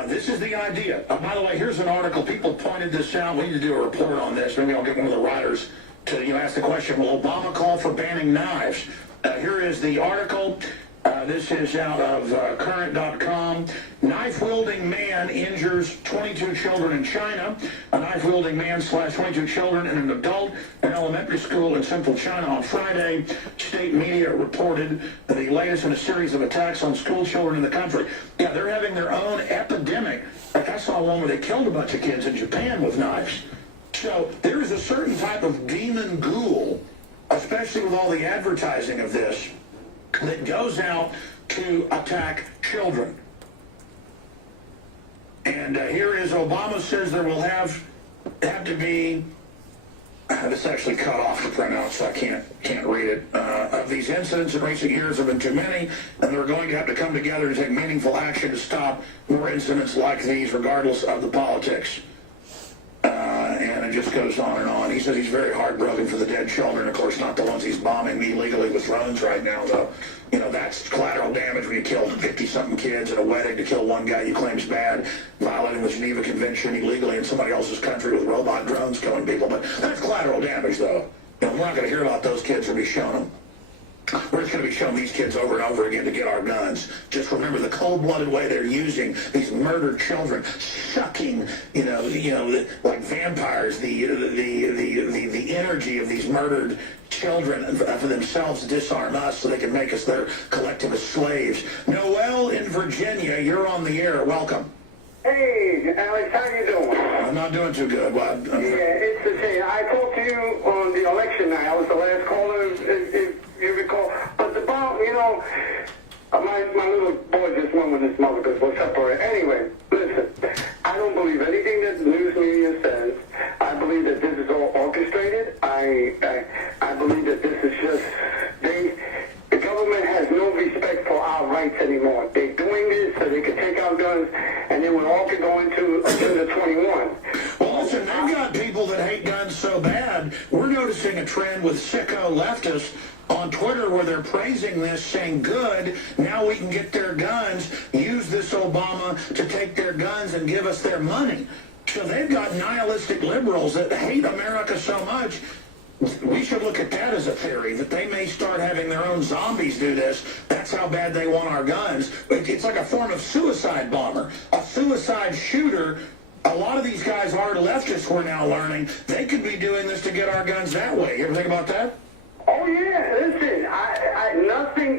this is the idea. By the way, here's an article. People pointed this out. We need to do a report on this. Maybe I'll get one of the writers to ask the question, will Obama call for banning knives? Here is the article. This is out of current.com. Knife-wielding man injures 22 children in China. A knife-wielding man slashed 22 children and an adult in an elementary school in central China on Friday. State media reported the latest in a series of attacks on school children in the country. Yeah, they're having their own epidemic. Like I saw one where they killed a bunch of kids in Japan with knives. So there's a certain type of demon ghoul, especially with all the advertising of this, that goes out to attack children. And here is Obama says there will have to be, this actually cut off the printout, so I can't read it. Of these incidents in recent years have been too many, and they're going to have to come together to take meaningful action to stop more incidents like these, regardless of the politics. And it just goes on and on. He says he's very heartbroken for the dead children. Of course, not the ones he's bombing illegally with drones right now, though. You know, that's collateral damage when you kill 50-something kids at a wedding to kill one guy you claim's bad, violating the Geneva Convention illegally in somebody else's country with robot drones killing people. But that's collateral damage, though. You know, we're not going to hear about those kids or be shown them. We're just going to be showing these kids over and over again to get our guns. Just remember the cold-blooded way they're using these murdered children, sucking, like vampires, the energy of these murdered children for themselves to disarm us so they can make us their collectivist slaves. Noel in Virginia, you're on the air. Welcome. Hey, Alex, how you doing? I'm not doing too good. Well, it's the same. I talked to you on the election night. I was the last caller, if you recall. But the bomb, my little boy just went with his mother because we're separated. Anyway, listen, I don't believe anything that the news media says. I believe that this is all orchestrated. I believe that this is just, the government has no respect for our rights anymore. They're doing this so they can take our guns and then we'll all be going to Agenda 21. Well, listen, they've got people that hate guns so bad. We're noticing a trend with sicko leftists on Twitter where they're praising this, saying, good, now we can get their guns, use this Obama to take their guns and give us their money. So they've got nihilistic liberals that hate America so much. We should look at that as a theory, that they may start having their own zombies do this. That's how bad they want our guns. It's like a form of suicide bomber, a suicide shooter. A lot of these guys are leftists, we're now learning. They could be doing this to get our guns that way. You ever think about that? Oh, yeah, listen, nothing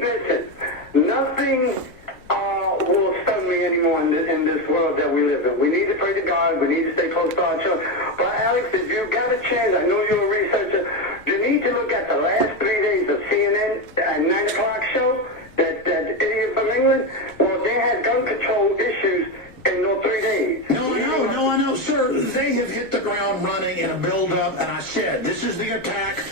will stun me anymore in this world that we live in. We need to pray to God. We need to stay close to our children. But, Alex, if you got a chance, I know you're a researcher, you need to look at the last 3 days of CNN at 9 o'clock show, that idiot from England. Well, they had gun control issues in those 3 days. No, I know, sir. They have hit the ground running in a build-up, and I said, this is the attack.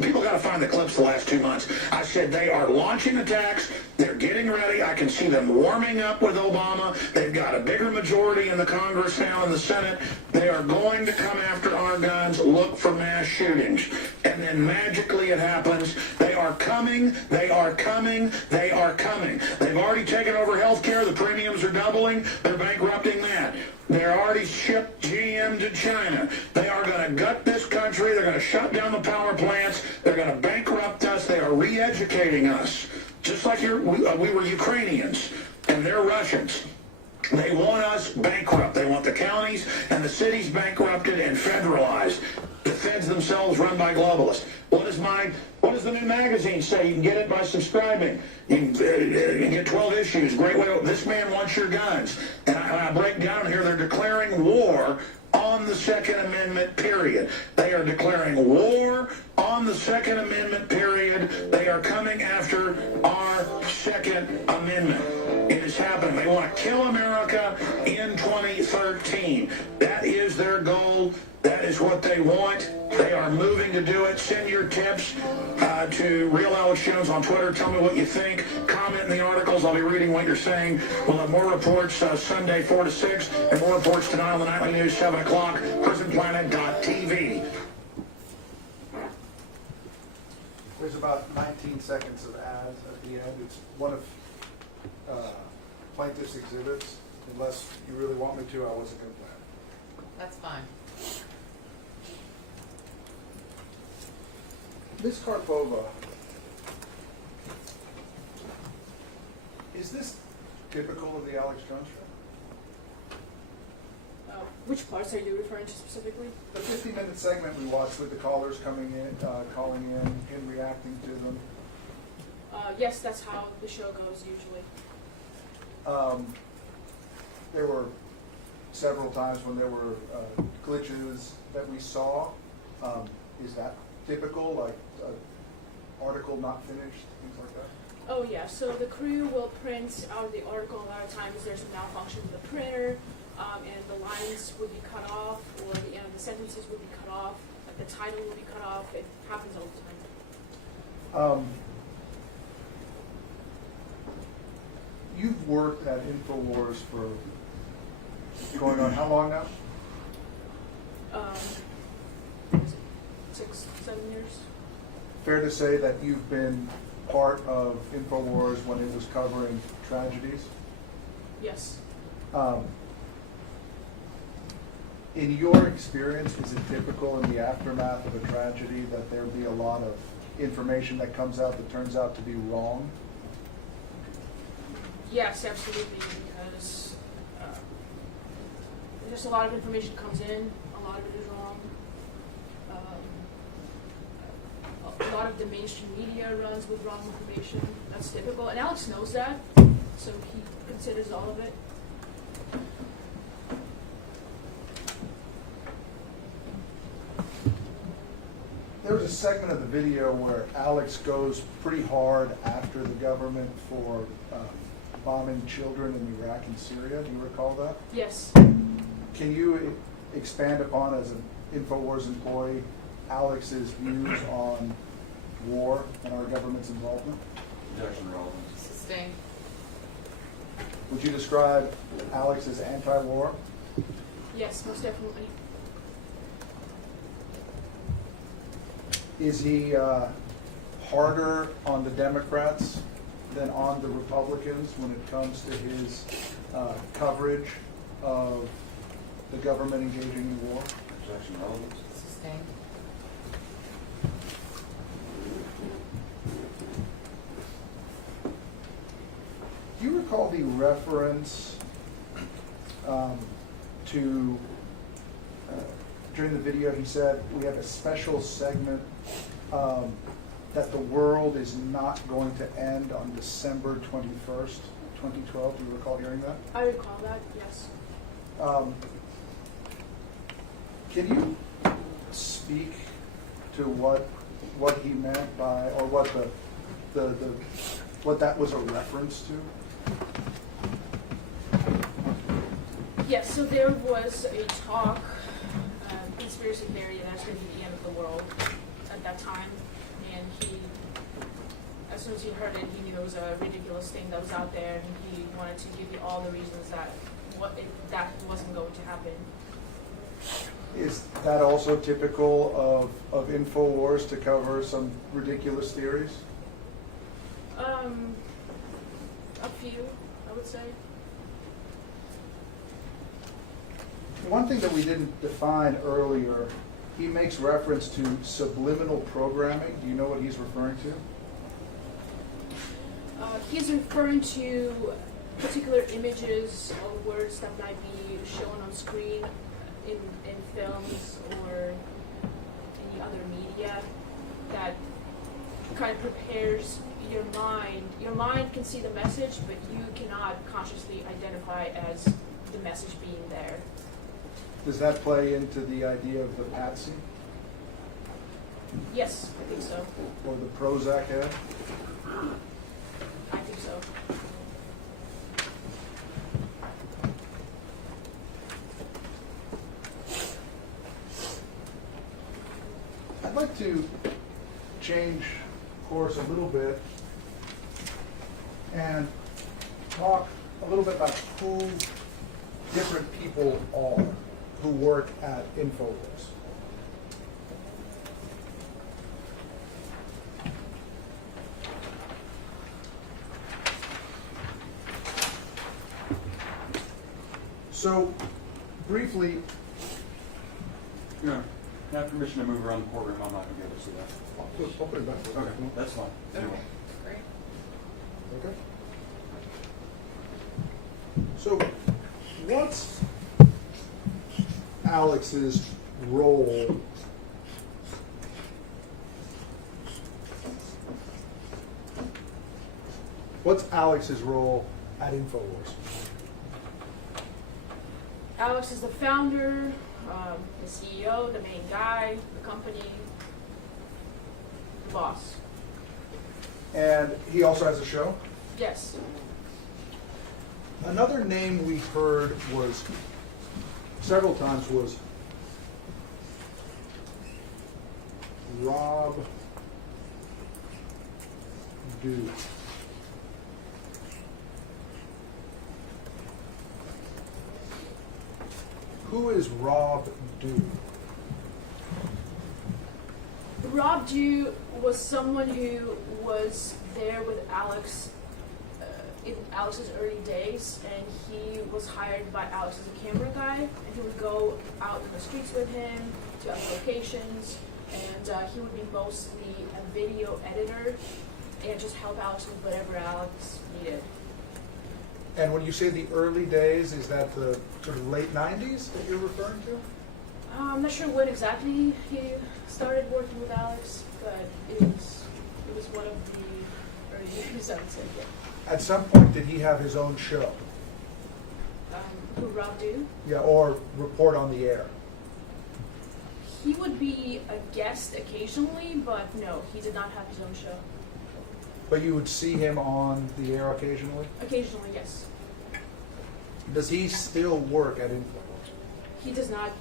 People got to find the clips the last 2 months. I said they are launching attacks. They're getting ready. I can see them warming up with Obama. They've got a bigger majority in the Congress now, in the Senate. They are going to come after our guns, look for mass shootings. And then magically it happens. They are coming. They are coming. They are coming. They've already taken over health care. The premiums are doubling. They're bankrupting that. They're already shipped GM to China. They are going to gut this country. They're going to shut down the power plants. They're going to bankrupt us. They are re-educating us. Just like we were Ukrainians, and they're Russians. They want us bankrupt. They want the counties and the cities bankrupted and federalized. The feds themselves run by globalists. What does the new magazine say? You can get it by subscribing. You can get 12 issues. Great way. This man wants your guns. And I break down here, they're declaring war on the Second Amendment, period. They are declaring war on the Second Amendment, period. They are coming after our Second Amendment. It is happening. They want to kill America in 2013. That is their goal. That is what they want. They are moving to do it. Send your tips to Real Alex Jones on Twitter. Tell me what you think. Comment in the articles. I'll be reading what you're saying. We'll have more reports Sunday 4 to 6 and more reports tonight on the Nightly News 7 o'clock. PrisonPlanet.tv. There's about 19 19 seconds of ads at the end. It's one of Plaintiffs' exhibits. Unless you really want me to, I wasn't going to play it. That's fine. Ms. Karpova, is this typical of the Alex Jones show? Which parts are you referring to specifically? The 50-minute segment we watched with the callers coming in, calling in, him reacting to them. Yes, that's how the show goes usually. There were several times when there were glitches that we saw. Is that typical, like article not finished, things like that? Oh yeah, so the crew will print out the article. A lot of times there's a malfunction with the printer, and the lines would be cut off, or the end of the sentences would be cut off, like the title would be cut off. It happens all the time. You've worked at InfoWars for going on how long now? 6, 7 years. Fair to say that you've been part of InfoWars when it was covering tragedies? Yes. In your experience, is it typical in the aftermath of a tragedy that there be a lot of information that comes out that turns out to be wrong? Yes, absolutely, because just a lot of information comes in, a lot of it is wrong. A lot of the mainstream media runs with wrong information. That's typical, and Alex knows that, so he considers all of it. There was a segment of the video where Alex goes pretty hard after the government for bombing children in Iraq and Syria. Do you recall that? Yes. Can you expand upon, as an InfoWars employee, Alex's views on war and our government's involvement? Objection, relevance. Sustained. Would you describe Alex as anti-war? Yes, most definitely. Is he harder on the Democrats than on the Republicans when it comes to his coverage of the government engaging in war? Objection, relevance. Sustained. Do you recall the reference to, during the video, he said, we have a special segment that the world is not going to end on December 21st, 2012. Do you recall hearing that? I recall that, yes. Can you speak to what he meant by, or what what that was a reference to? Yes, so there was a talk, conspiracy theory, that's going to be the end of the world at that time. And he, as soon as he heard it, he knew it was a ridiculous thing that was out there, and he wanted to give you all the reasons that that wasn't going to happen. Is that also typical of InfoWars to cover some ridiculous theories? A few, I would say. One thing that we didn't define earlier, he makes reference to subliminal programming. Do you know what he's referring to? He's referring to particular images or words that might be shown on screen in films or any other media that kind of prepares your mind. Your mind can see the message, but you cannot consciously identify as the message being there. Does that play into the idea of the patsy Yes, I think so. or the Prozac head? I think so. I'd like to change course a little bit and talk a little bit about who different people are who work at InfoWars. So, briefly, Your Honor, can I have permission to move around the courtroom? I'm not gonna be able to see that. I'll put it back. Okay, that's fine. Okay, Anyway. great. Okay. So, what's Alex's role? What's Alex's role at InfoWars? Alex is the founder, the CEO, the main guy, the company, the boss. And he also has a show? Yes. Another name we heard was, several times, was Rob Dew. Who is Rob Dew? Rob Dew was someone who was there with Alex in Alex's early days, and he was hired by Alex as a camera guy, and he would go out in the streets with him to other locations, and he would be mostly a video editor and just help Alex with whatever Alex needed. And when you say the early days, is that the sort of late 90s that you're referring to? I'm not sure when exactly he started working with Alex, but it was one of the early years, I would say. Yeah. At some point, did he have his own show? Who Rob Dew? Yeah, or report on the air? He would be a guest occasionally, but no, he did not have his own show. But you would see him on the air occasionally? Occasionally, yes. Does he still work at InfoWars? He does not.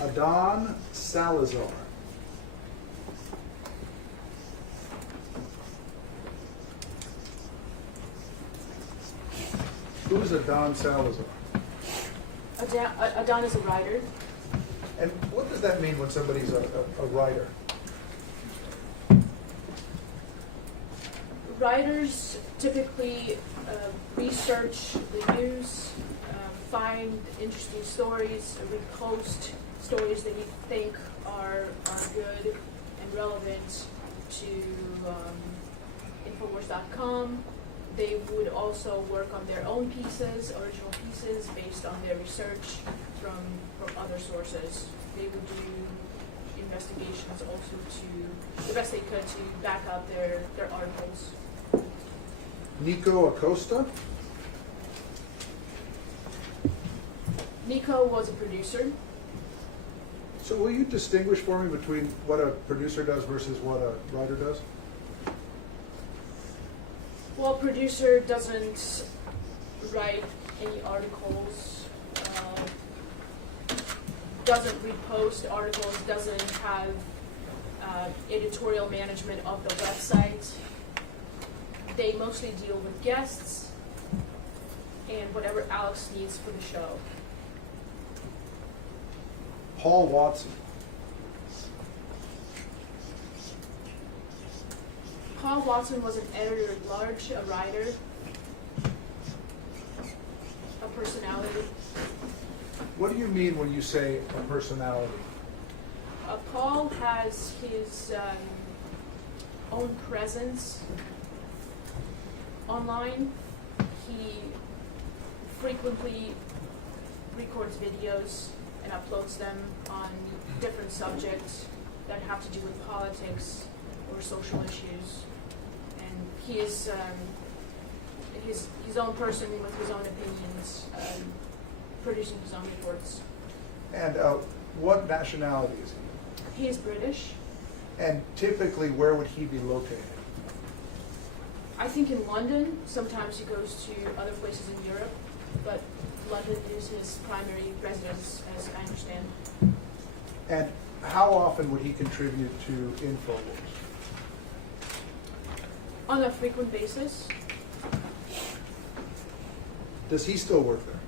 Adon Salazar. Who is Adon Salazar? Adon is a writer. And what does that mean when somebody's a writer? Writers typically research the news, find interesting stories, repost stories that you think are good and relevant to InfoWars.com. They would also work on their own pieces, original pieces, based on their research from other sources. They would do investigations also to the best they could to back up their articles. Nico Acosta? Nico was a producer. So will you distinguish for me between what a producer does versus what a writer does? Well, producer doesn't write any articles, doesn't repost articles, doesn't have editorial management of the website. They mostly deal with guests and whatever Alex needs for the show. Paul Watson. Paul Watson was an editor at large, a writer, a personality. What do you mean when you say a personality? Paul has his own presence online. He frequently records videos and uploads them on different subjects that have to do with politics or social issues. And he is his own person with his own opinions, producing his own reports. And what nationality is he? He is British. And typically, where would he be located? I think in London. Sometimes he goes to other places in Europe, but London is his primary residence, as I understand. And how often would he contribute to InfoWars? On a frequent basis. Does he still work there?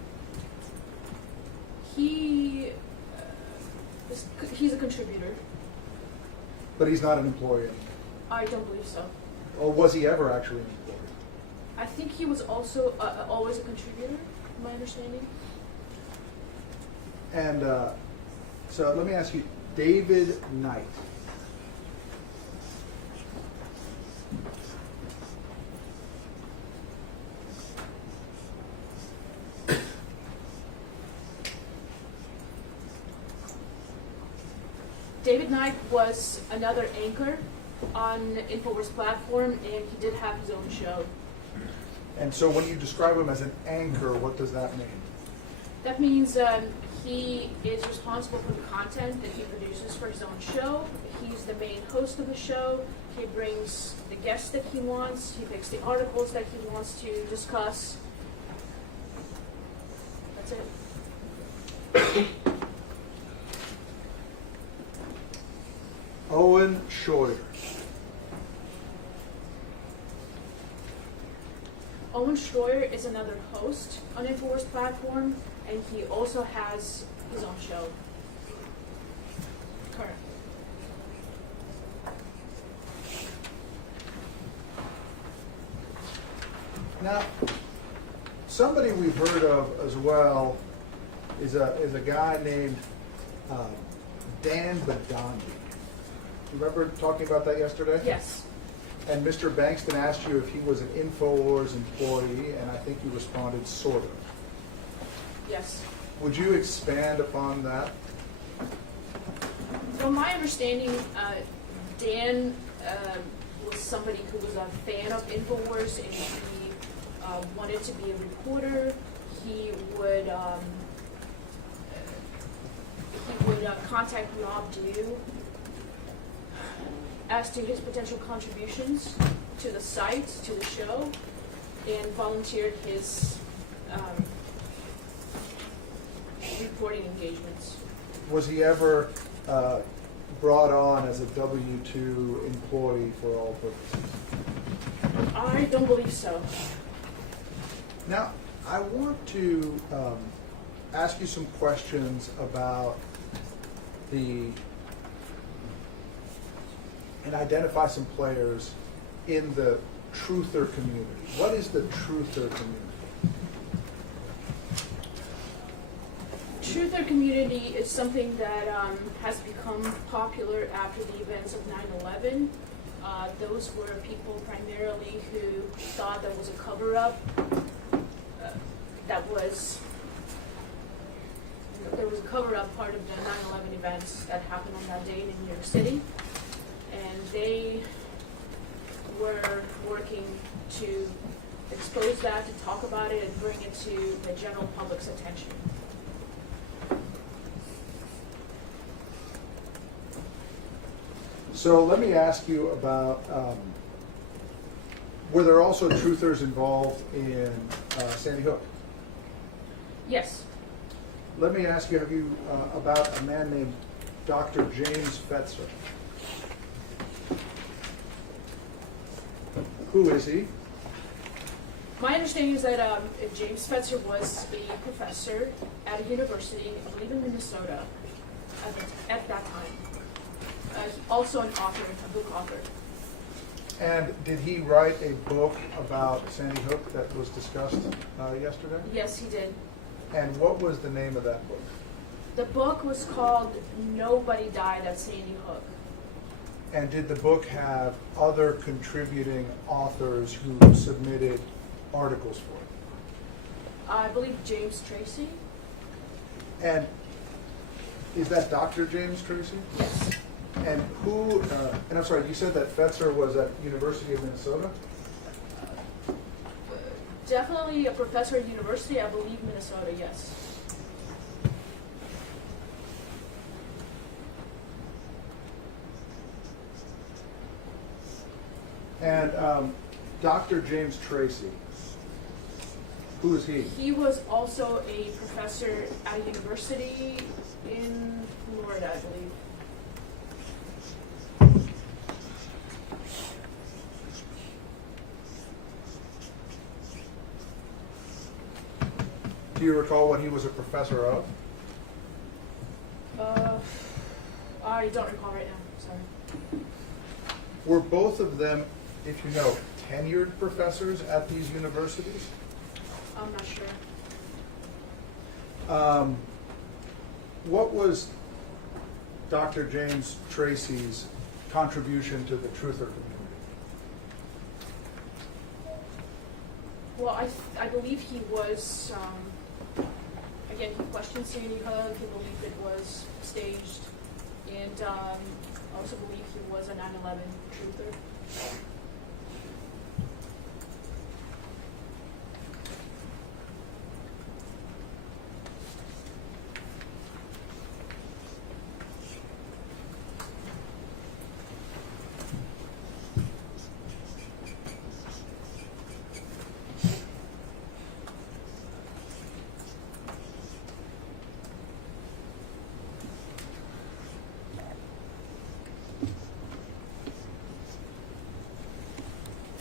He's a contributor. But he's not an employee. I don't believe so. Or was he ever actually an employee? I think he was also always a contributor, my understanding. And so let me ask you, David Knight. David Knight was another anchor on InfoWars platform, and he did have his own show. And so when you describe him as an anchor, what does that mean? That means he is responsible for the content that he produces for his own show. He's the main host of the show. He brings the guests that he wants. He picks the articles that he wants to discuss. That's it. Owen Schroyer. Owen Schroyer is another host on InfoWars platform, and he also has his own show. Currently. Now, somebody we've heard of as well is a guy named Dan Badandi. You remember talking about that yesterday? Yes. And Mr. Bankston asked you if he was an InfoWars employee, and I think you responded, sort of. Yes. Would you expand upon that? From my understanding, Dan was somebody who was a fan of InfoWars, and he wanted to be a reporter. He would contact Rob Dew as to his potential contributions to the site, to the show, and volunteered his reporting engagements. Was he ever brought on as a W-2 employee for all purposes? I don't believe so. Now, I want to ask you some questions about and identify some players in the truther community. What is the truther community? Truther community is something that has become popular after the events of 9/11. Those were people primarily who thought there was a cover-up. There was a cover-up part of the 9/11 events that happened on that day in New York City, and they were working to expose that, to talk about it, and bring it to the general public's attention. So let me ask you about, were there also truthers involved in Sandy Hook? Yes. Let me ask you about a man named Dr. James Fetzer. Who is he? My understanding is that James Fetzer was a professor at a university, I believe in Minnesota, at that time. Also an author, a book author. And did he write a book about Sandy Hook that was discussed yesterday? Yes, he did. And what was the name of that book? The book was called Nobody Died at Sandy Hook. And did the book have other contributing authors who submitted articles for it? I believe James Tracy. And is that Dr. James Tracy? Yes. And who, and I'm sorry, you said that Fetzer was at University of Minnesota? Definitely a professor at university, I believe Minnesota, yes. And Dr. James Tracy, who is he? He was also a professor at a university in Florida, I believe. Do you recall what he was a professor of? I don't recall right now, sorry. Were both of them if you know, tenured professors at these universities? I'm not sure. What was Dr. James Tracy's contribution to the truther community? Well, I believe he was, again, he questioned Sandy Hook, he believed it was staged, and I also believe he was a 9/11 truther.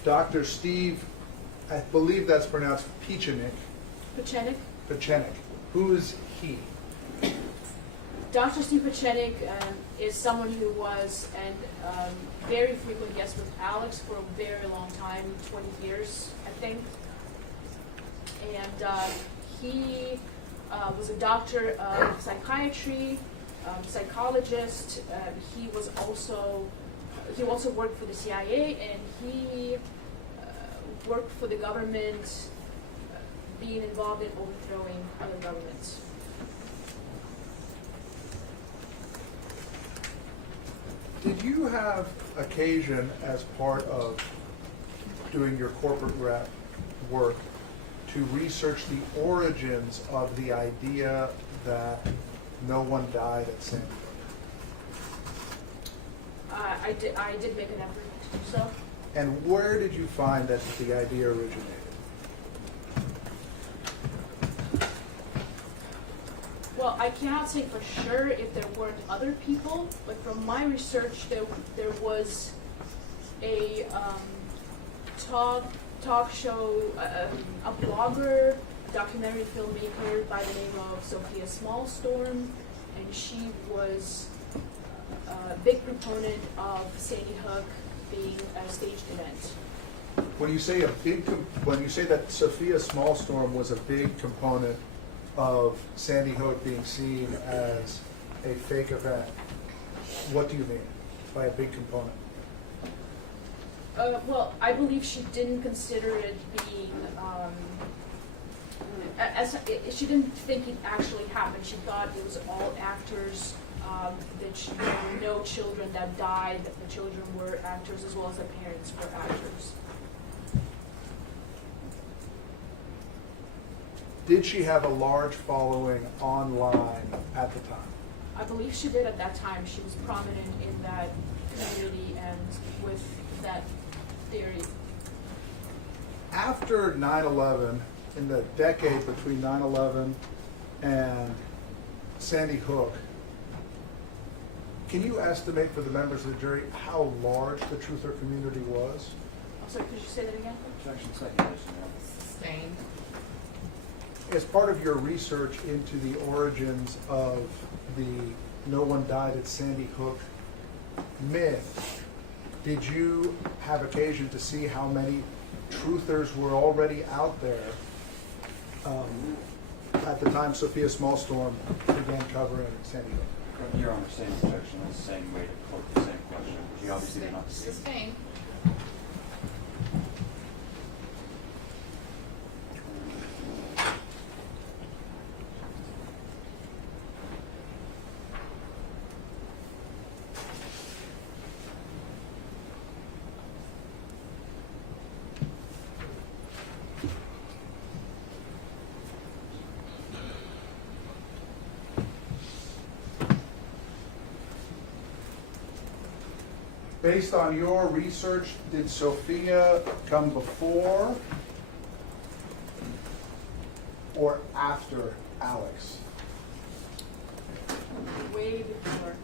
Dr. Steve, I believe that's pronounced Pechenik. Pechenik. Who is he? Dr. Steve Pechenik is someone who was a very frequent guest with Alex for a very long time, 20 years, I think. And he was a doctor of psychiatry, psychologist. He also worked for the CIA, and he worked for the government, being involved in overthrowing other governments. Did you have occasion, as part of doing your corporate rep work, to research the origins of the idea that no one died at Sandy Hook? I did make an effort to do so. And where did you find that the idea originated? Well, I cannot say for sure if there weren't other people, but from my research, there was a talk show, a blogger, documentary filmmaker by the name of Sophia Smallstorm, and she was a big proponent of Sandy Hook being a staged event. When you say that Sophia Smallstorm was a big component of Sandy Hook being seen as a fake event, what do you mean by a big component? Well, I believe she didn't consider it being, she didn't think it actually happened. She thought it was all actors, that there were no children that died, that the children were actors as well as the parents were actors. Did she have a large following online at the time? I believe she did at that time. She was prominent in that community and with that theory. After 9/11, in the decade between 9/11 and Sandy Hook, can you estimate for the members of the jury how large the truther community was? I'm sorry, could you say that again? Objection second. Sustained. As part of your research into the origins of the no one died at Sandy Hook myth, did you have occasion to see how many truthers were already out there at the time Sophia Smallstorm began covering Sandy Hook? Your Honor, same objection, that's the same way to quote the same question, which you obviously did not see. Sustained. Based on your research, did Sophia come before or after Alex? Way before.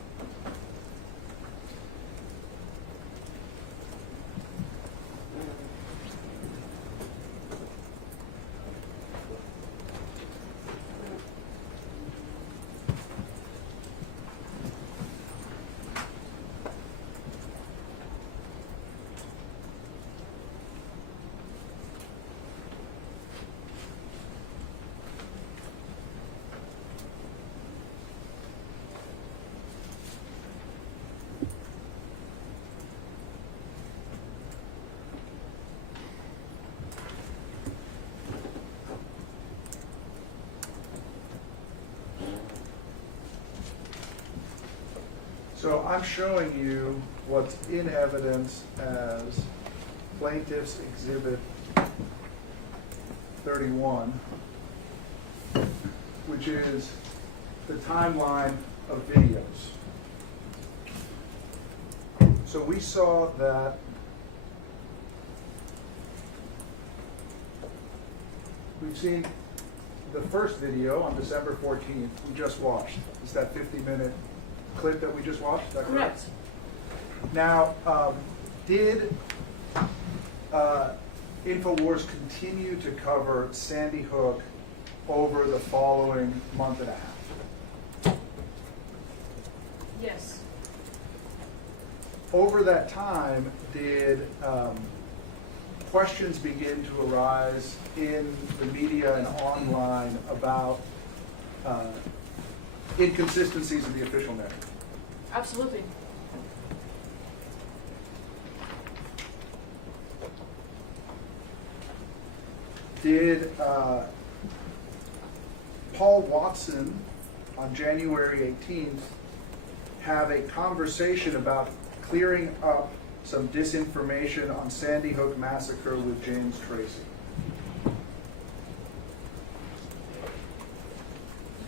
So I'm showing you what's in evidence as Plaintiffs Exhibit 31, which is the timeline of videos. So we saw that we've seen the first video on December 14th we just watched. It's that 50-minute clip that we just watched, is that correct? Correct. Now, did InfoWars continue to cover Sandy Hook over the following month and a half? Yes. Over that time, did questions begin to arise in the media and online about inconsistencies in the official narrative? Absolutely. Did Paul Watson on January 18th have a conversation about clearing up some disinformation on Sandy Hook massacre with James Tracy?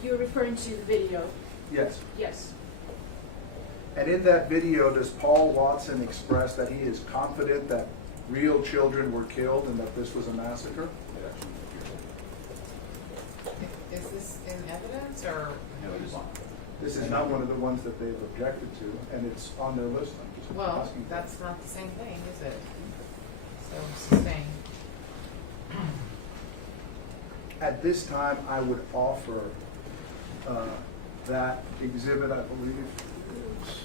You're referring to the video? Yes. Yes. And in that video, does Paul Watson express that he is confident that real children were killed and that this was a massacre? Is this in evidence or? No, it is not. This is not one of the ones that they've objected to, and it's on their list. I'm just Well, asking. that's not the same thing, is it? So sustained. At this time, I would offer that exhibit, I believe, is,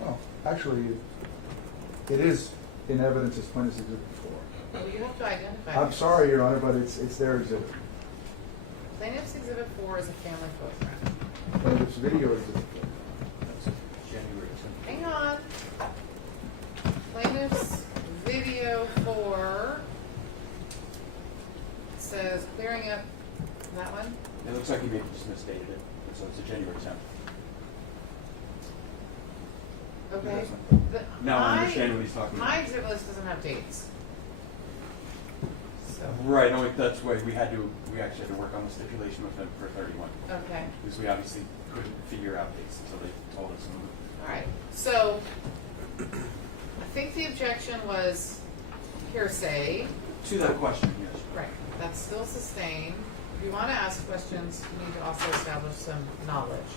well, actually, it is in evidence as Plaintiffs Exhibit 4. Well, you have to identify. I'm it. sorry, Your Honor, but it's their exhibit. Plaintiff's Exhibit 4 is a family photograph. Plaintiff's video exhibit 4. That's January 10th. Hang on. Plaintiff's Video 4 says clearing up that one. It looks like he maybe just misstated it, so it's a January 10th. Okay. Now I understand what he's talking about. My exhibit list doesn't have dates. So, Right, no, that's why we actually had to work on the stipulation with them for 31. okay. Because we obviously couldn't figure out dates until they told us. All right. So, I think the objection was hearsay. To that question, yes. Right. That's still sustained. If you want to ask questions, you need to also establish some knowledge.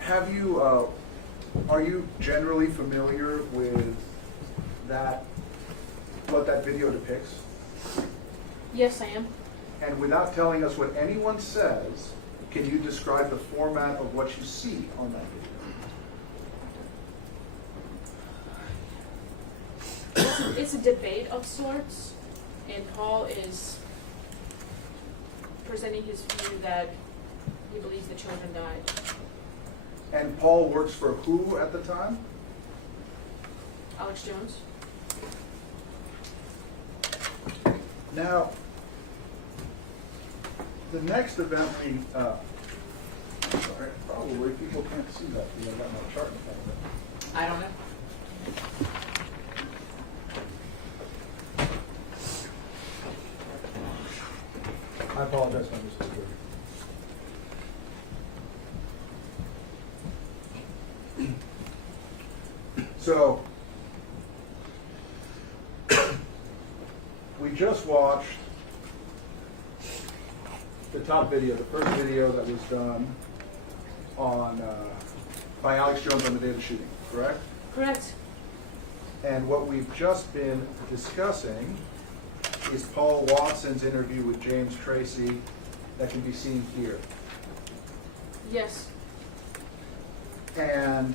Have you, are you generally familiar with that, what that video depicts? Yes, I am. And without telling us what anyone says, can you describe the format of what you see on that video? It's a debate of sorts, and Paul is presenting his view that he believes the children died. And Paul works for who at the time? Alex Jones? Now, the next event we, sorry, probably people can't see that because I got my chart in front of it. I don't know. I apologize for this. So, we just watched the top video, the first video that was done on by Alex Jones on the day of the shooting, correct? Correct. And what we've just been discussing is Paul Watson's interview with James Tracy that can be seen here. Yes. And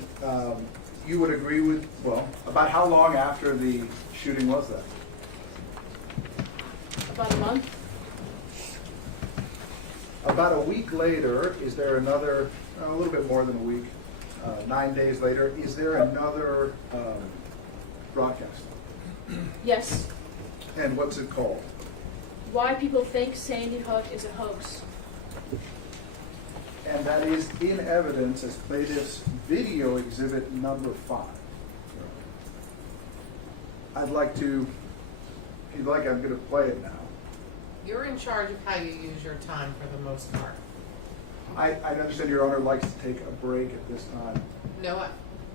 you would agree with, well, about how long after the shooting was that? About a month. About a week later, is there another, a little bit more than a week, 9 days later, is there another broadcast? Yes. And what's it called? why people think Sandy Hook is a hoax. And that is in evidence as plaintiff's video exhibit number 5. I'd like to, if you'd like, I'm going to play it now. You're in charge of how you use your time for the most part. I understand Your Honor likes to take a break at this time. No,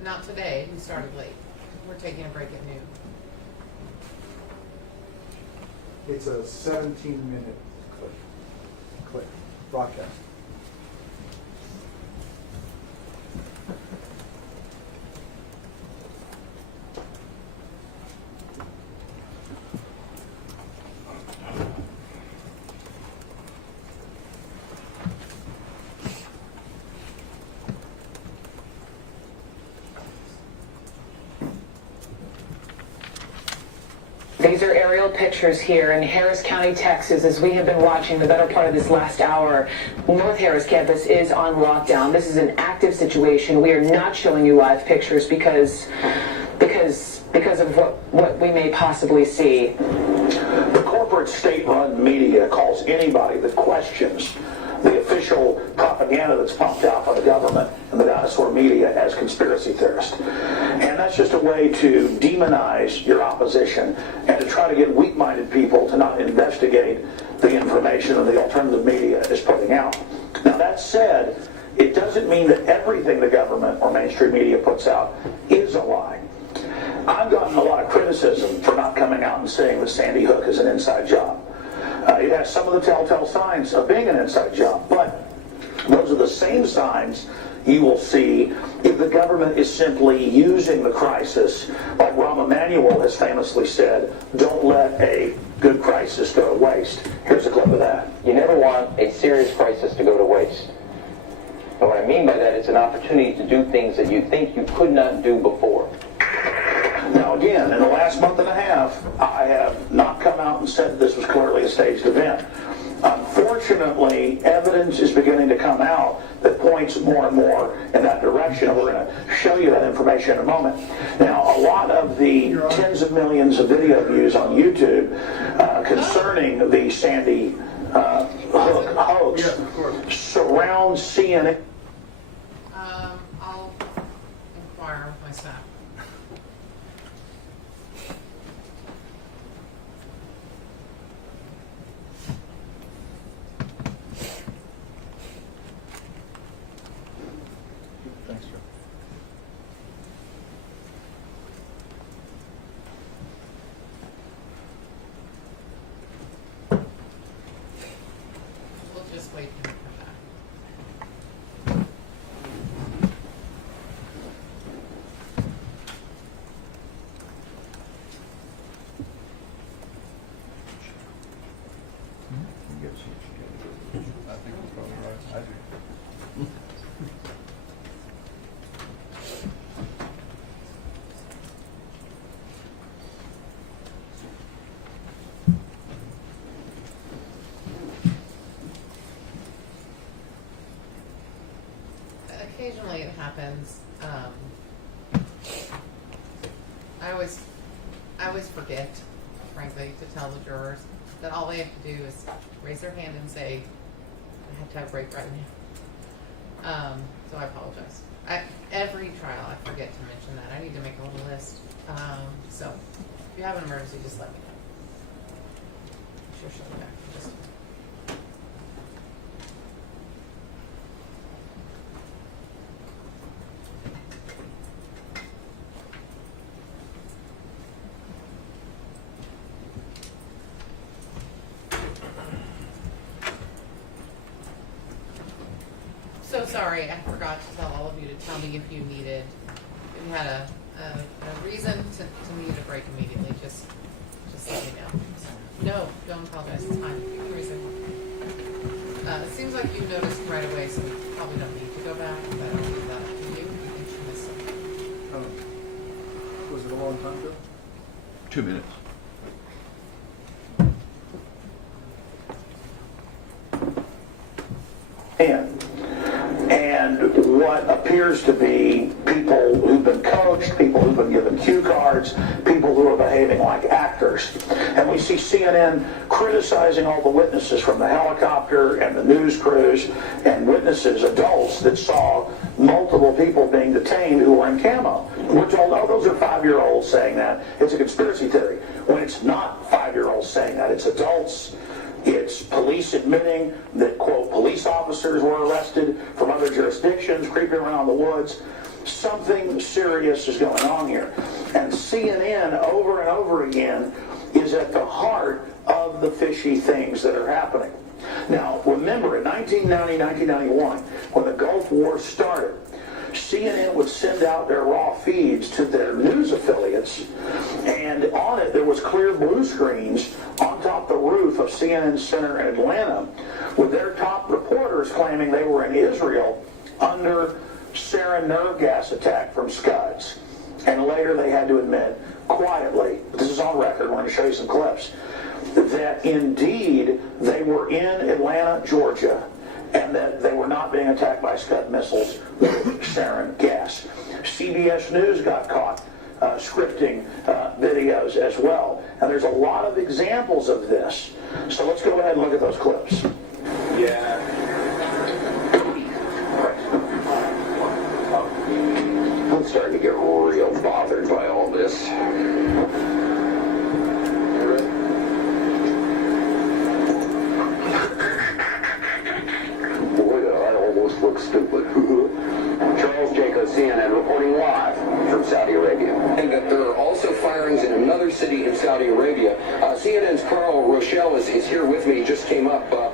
not today. We started late. We're taking a break at noon. It's a 17-minute clip, broadcast. These are aerial pictures here in Harris County, Texas, as we have been watching the better part of this last hour. North Harris campus is on lockdown. This is an active situation. We are not showing you live pictures because of what we may possibly see. The corporate state-run media calls anybody that questions the official propaganda that's pumped out by the government and the dinosaur media as conspiracy theorists. And that's just a way to demonize your opposition and to try to get weak-minded people to not investigate the information that the alternative media is putting out. Now, that said, it doesn't mean that everything the government or mainstream media puts out is a lie. I've gotten a lot of criticism for not coming out and saying that Sandy Hook is an inside job. It has some of the telltale signs of being an inside job, but those are the same signs you will see if the government is simply using the crisis, like Rahm Emanuel has famously said, don't let a good crisis go to waste. Here's a clip of that. You never want a serious crisis to go to waste. And what I mean by that is an opportunity to do things that you think you could not do before. Now again, in the last month and a half, I have not come out and said this was clearly a staged event. Unfortunately, evidence is beginning to come out that points more and more in that direction, and we're going to show you that information in a moment. Now, a lot of the tens of millions of video views on YouTube concerning the Sandy Hook hoax surround CNN. I'll inquire with my staff. Thanks, Joe. We'll just wait for him to come back. I think that's probably right. I do. Occasionally it happens. I always forget, frankly, to tell the jurors that all they have to do is raise their hand and say, I have to have a break right now. So I apologize. Every trial I forget to mention that. I need to make a little list. So if you have an emergency, just let me know. I'm sure she'll be back in just a minute. So sorry, I forgot to tell all of you to tell me if you had a reason to need a break immediately. Just let me know. No, don't apologize. It's fine. You can reason. It seems like you noticed right away, so you probably don't need to go back. But I'll leave that up to you. You think she missed something? Was it a long time ago? 2 minutes. And what appears to be people who've been coached, people who've been given cue cards, people who are behaving like actors. And we see CNN criticizing all the witnesses from the helicopter and the news crews and witnesses, adults that saw multiple people being detained who were in camo. We're told, oh, those are 5-year-olds saying that. It's a conspiracy theory. When it's not 5-year-olds saying that, it's adults. It's police admitting that, quote, police officers were arrested from other jurisdictions, creeping around the woods. Something serious is going on here. And CNN, over and over again, is at the heart of the fishy things that are happening. Now, remember, in 1990, 1991, when the Gulf War started, CNN would send out their raw feeds to their news affiliates, and on it there was clear blue screens on top the roof of CNN Center in Atlanta with their top reporters claiming they were in Israel under sarin nerve gas attack from Scuds. And later they had to admit, quietly, this is on record, we're going to show you some clips, that indeed they were in Atlanta, Georgia, and that they were not being attacked by Scud missiles with sarin gas. CBS News got caught scripting videos as well. And there's a lot of examples of this. So let's go ahead and look at those clips. Yeah. I'm starting to get real bothered by all this. Look stupid. Charles Jacob, CNN, reporting live from Saudi Arabia. And that there are also firings in another city in Saudi Arabia. CNN's Carl Rochelle is here with me. Just came up. Carl,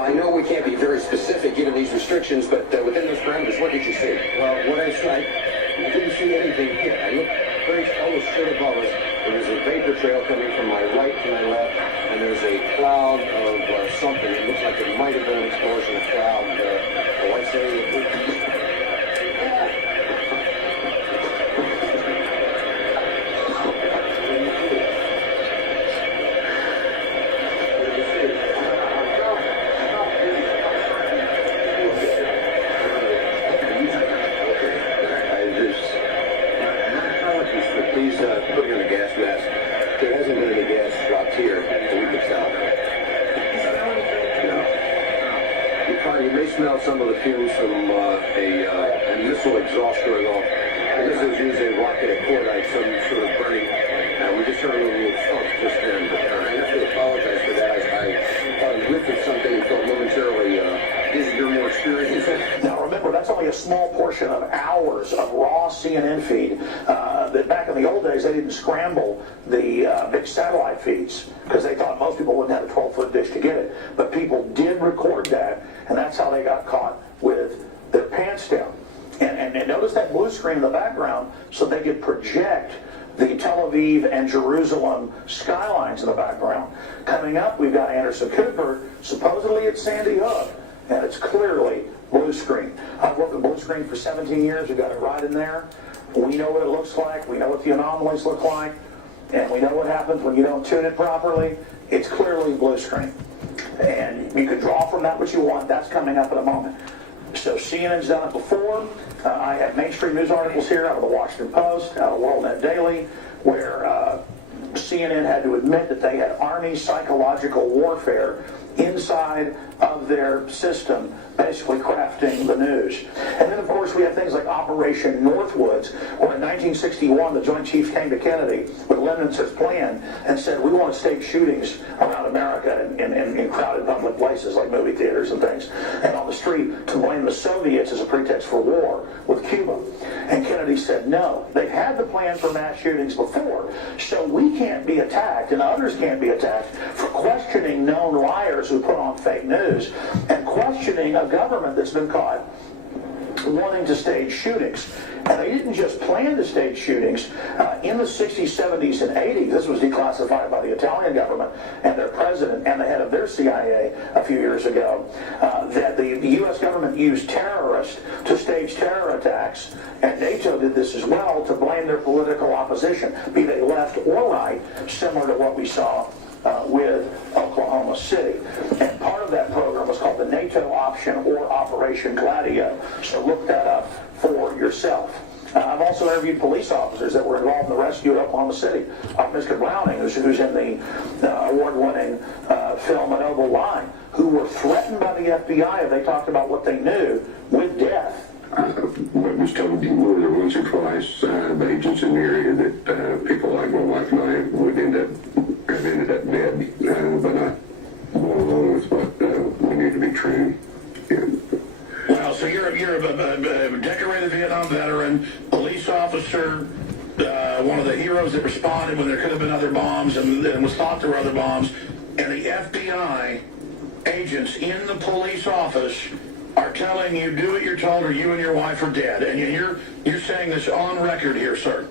I know we can't be very specific given these restrictions, but within those parameters, what did you see? Well, what I didn't see anything hit. I looked very almost straight above us. There was a vapor trail coming from my right to my left, and there's a cloud of something. It looks like it might have been an explosion of cloud. I say please put in a gas mask. There hasn't been any gas dropped here that we could tell. You may smell some of the fumes from a missile exhaust going off. I guess it was using rocket or cordite, some sort of burning. We just heard a little thump just then. But I have to apologize for that. I thought I lifted something and felt momentarily dizzy. You're more experienced. Now remember, that's only a small portion of hours of raw CNN feed. That back in the old days, they didn't scramble the big satellite feeds because they thought most people wouldn't have a 12-foot dish to get it. But people did record that, and that's how they got caught with their pants down. And notice that blue screen in the background so they could project the Tel Aviv and Jerusalem skylines in the background. Coming up, we've got Anderson Cooper, supposedly at Sandy Hook, and it's clearly blue screen. I've worked with blue screen for 17 years. We've got it right in there. We know what it looks like. We know what the anomalies look like. And we know what happens when you don't tune it properly. It's clearly blue screen. And you can draw from that what you want. That's coming up in a moment. So CNN's done it before. I have mainstream news articles here out of the Washington Post, out of World Net Daily, where CNN had to admit that they had Army psychological warfare inside of their system, basically crafting the news. And then, of course, we have things like Operation Northwoods, where in 1961 the Joint Chiefs came to Kennedy with Lemnitzer's plan and said, we want to stage shootings around America in crowded public places like movie theaters and things, and on the street to blame the Soviets as a pretext for war with Cuba. And Kennedy said, no, they've had the plan for mass shootings before, so we can't be attacked and others can't be attacked for questioning known liars who put on fake news and questioning a government that's been caught wanting to stage shootings. And they didn't just plan to stage shootings. In the 60s, 70s, and 80s, this was declassified by the Italian government and their president and the head of their CIA a few years ago, that the U.S. government used terrorists to stage terror attacks, and NATO did this as well to blame their political opposition, be they left or right, similar to what we saw with Oklahoma City. And part of that program was called the NATO option or Operation Gladio. So look that up for yourself. I've also interviewed police officers that were involved in the rescue of Oklahoma City. Mr. Browning, who's in the award-winning film An Oval Line, who were threatened by the FBI if they talked about what they knew with death. What was told more than once or twice by agents in the area that people like my wife and I would have ended up dead, but not go along with what we knew to be true. Well, so you're a decorated Vietnam veteran, police officer, one of the heroes that responded when there could have been other bombs and was thought there were other bombs, and the FBI agents in the police office are telling you do what you're told or you and your wife are dead. And you're saying this on record here, sir.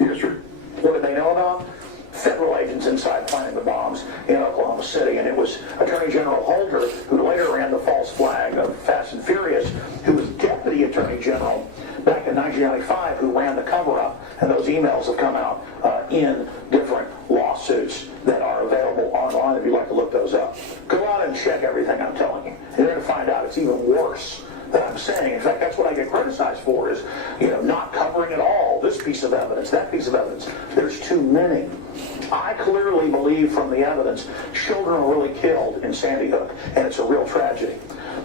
Yes, sir. What did they know about? Federal agents inside planting the bombs in Oklahoma City, and it was Attorney General Holder, who later ran the false flag of Fast and Furious, who was Deputy Attorney General back in 1995, who ran the cover-up, and those emails have come out in different lawsuits that are available online if you'd like to look those up. Go out and check everything I'm telling you. You're going to find out it's even worse than I'm saying. In fact, that's what I get criticized for is, not covering at all this piece of evidence, that piece of evidence. There's too many. I clearly believe from the evidence children were really killed in Sandy Hook, and it's a real tragedy.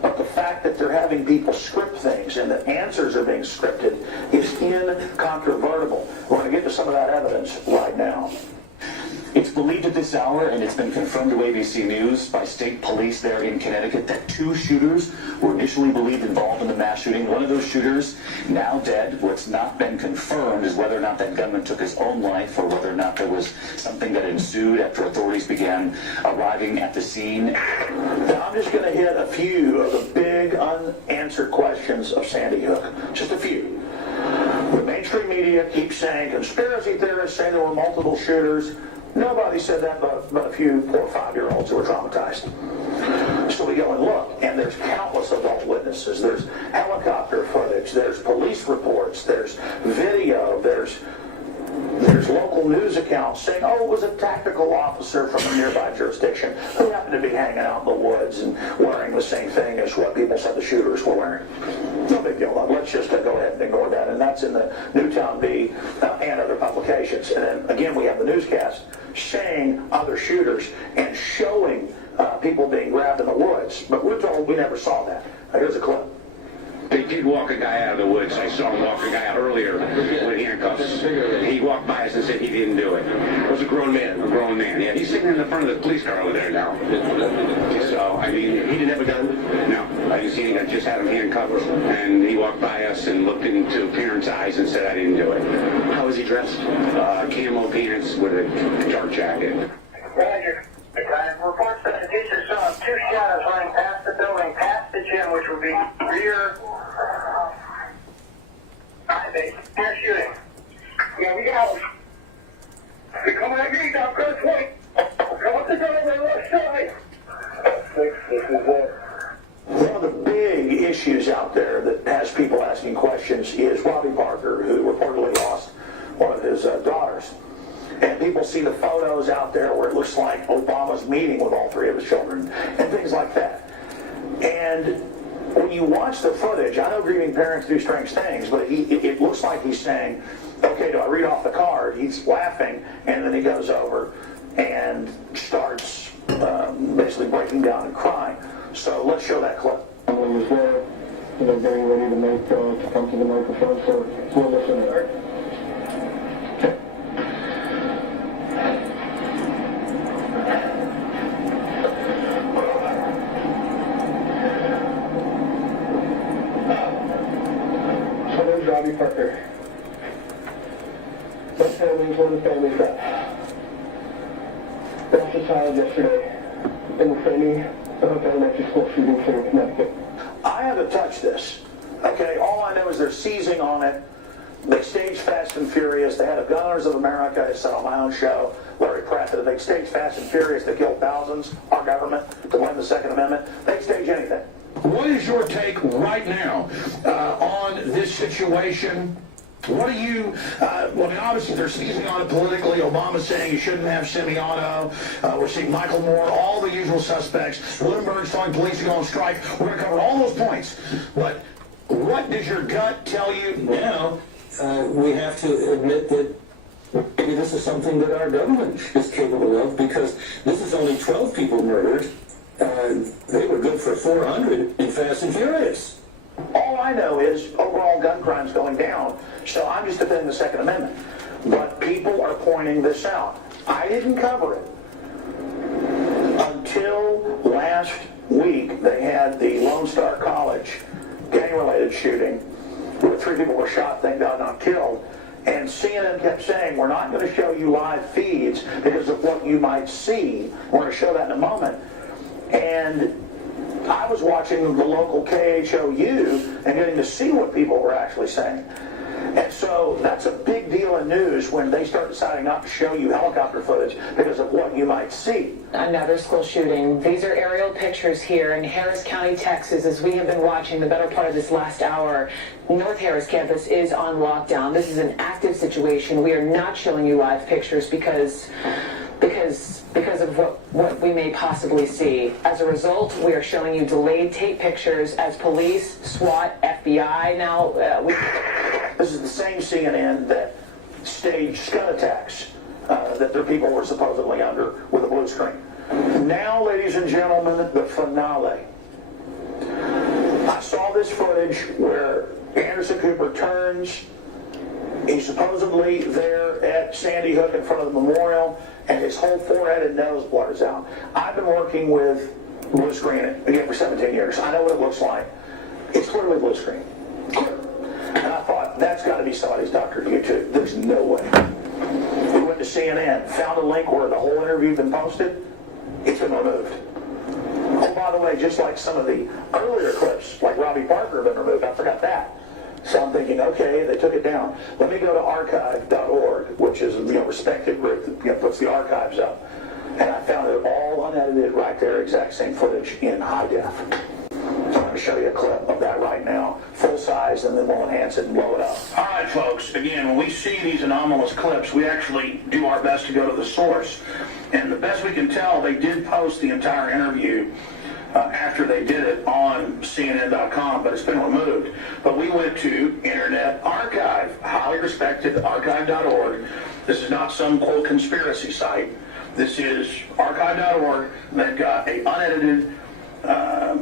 But the fact that they're having people script things and that answers are being scripted is incontrovertible. We're going to get to some of that evidence right now. It's believed at this hour, and it's been confirmed to ABC News by state police there in Connecticut, that 2 shooters were initially believed involved in the mass shooting. One of those shooters, now dead. What's not been confirmed is whether or not that gunman took his own life or whether or not there was something that ensued after authorities began arriving at the scene. Now, I'm just going to hit a few of the big unanswered questions of Sandy Hook. Just a few. The mainstream media keeps saying conspiracy theorists say there were multiple shooters. Nobody said that but a few poor 5-year-olds who were traumatized. So we go and look, and there's countless adult witnesses. There's helicopter footage. There's police reports. There's video. There's local news accounts saying, oh, it was a tactical officer from a nearby jurisdiction who happened to be hanging out in the woods and wearing the same thing as what people said the shooters were wearing. No big deal. Let's just go ahead and ignore that. And that's in the Newtown Bee and other publications. And then, again, we have the newscast saying other shooters and showing people being grabbed in the woods. But we're told we never saw that. Now, here's a clip. They did walk a guy out of the woods. I saw him walk a guy out earlier with handcuffs. He walked by us and said he didn't do it. It was a grown man. A grown man, yeah. He's sitting in the front of the police car over there now. So, I mean, he didn't have a gun? No. I didn't see any. I just had him handcuffed. And he walked by us and looked into parents' eyes and said I didn't do it. How was he dressed? Camo pants with a dark jacket. Roger. Reports that the teacher saw 2 shadows running past the building, past the gym, which would be rear eye base. Near shooting. Yeah, we got him. They come at me, down Coach White. Come up the door on the left side. This is it. One of the big issues out there that has people asking questions is Robbie Parker, who reportedly lost one of his daughters. And people see the photos out there where it looks like Obama's meeting with all 3 of his children and things like that. And when you watch the footage, I know grieving parents do strange things, but it looks like he's saying, okay, do I read off the card? He's laughing, and then he goes over and starts basically breaking down and crying. So let's show that clip. When he was there, getting ready to come to the microphone, so we'll listen to her. Robbie Parker. My family's one of the families that lost a child yesterday in the Sandy Hook Elementary School shooting here in Connecticut. I haven't touched this. Okay, all I know is they're seizing on it. They staged Fast and Furious. The head of Gunners of America, I said on my own show, Larry Pratt, that they staged Fast and Furious to kill thousands, our government, to win the Second Amendment. They'd stage anything. What is your take right now on this situation What do you, well, I mean, obviously they're seizing on it politically. Obama's saying you shouldn't have semi-auto. We're seeing Michael Moore, all the usual suspects. Bloomberg's telling police to go on strike. We're going to cover all those points. But what does your gut tell you now? We have to admit that maybe this is something that our government is capable of, because this is only 12 people murdered. They were good for 400 in Fast and Furious. All I know is overall gun crime's going down, so I'm just defending the Second Amendment. But people are pointing this out. I didn't cover it until last week. They had the Lone Star College gang-related shooting where 3 people were shot, thank God not killed. And CNN kept saying, we're not going to show you live feeds because of what you might see. We're going to show that in a moment. And I was watching the local KHOU and getting to see what people were actually saying. And so that's a big deal in news when they start deciding not to show you helicopter footage because of what you might see. Another school shooting. These are aerial pictures here in Harris County, Texas, as we have been watching the better part of this last hour. North Harris campus is on lockdown. This is an active situation. We are not showing you live pictures because of what we may possibly see. As a result, we are showing you delayed tape pictures as police, SWAT, FBI now. This is the same CNN that staged scud attacks that their people were supposedly under with a blue screen. Now, ladies and gentlemen, the finale. I saw this footage where Anderson Cooper turns. He's supposedly there at Sandy Hook in front of the memorial, and his whole forehead and nose blurs out. I've been working with blue screen again for 17 years. I know what it looks like. It's clearly blue screen. Clear. And I thought, that's got to be somebody's doctored YouTube. There's no way. We went to CNN, found a link where the whole interview had been posted. It's been removed. Oh, by the way, just like some of the earlier clips, like Robbie Parker, have been removed. I forgot that. So I'm thinking, okay, they took it down. Let me go to archive.org, which is a respected group that puts the archives up. And I found it all unedited right there, exact same footage in high def. So I'm going to show you a clip of that right now, full size, and then we'll enhance it and blow it up. All right, folks, again, when we see these anomalous clips, we actually do our best to go to the source. And the best we can tell, they did post the entire interview after they did it on CNN.com, but it's been removed. But we went to Internet Archive, highly respected archive.org. This is not some, quote, conspiracy site. This is archive.org. They've got an unedited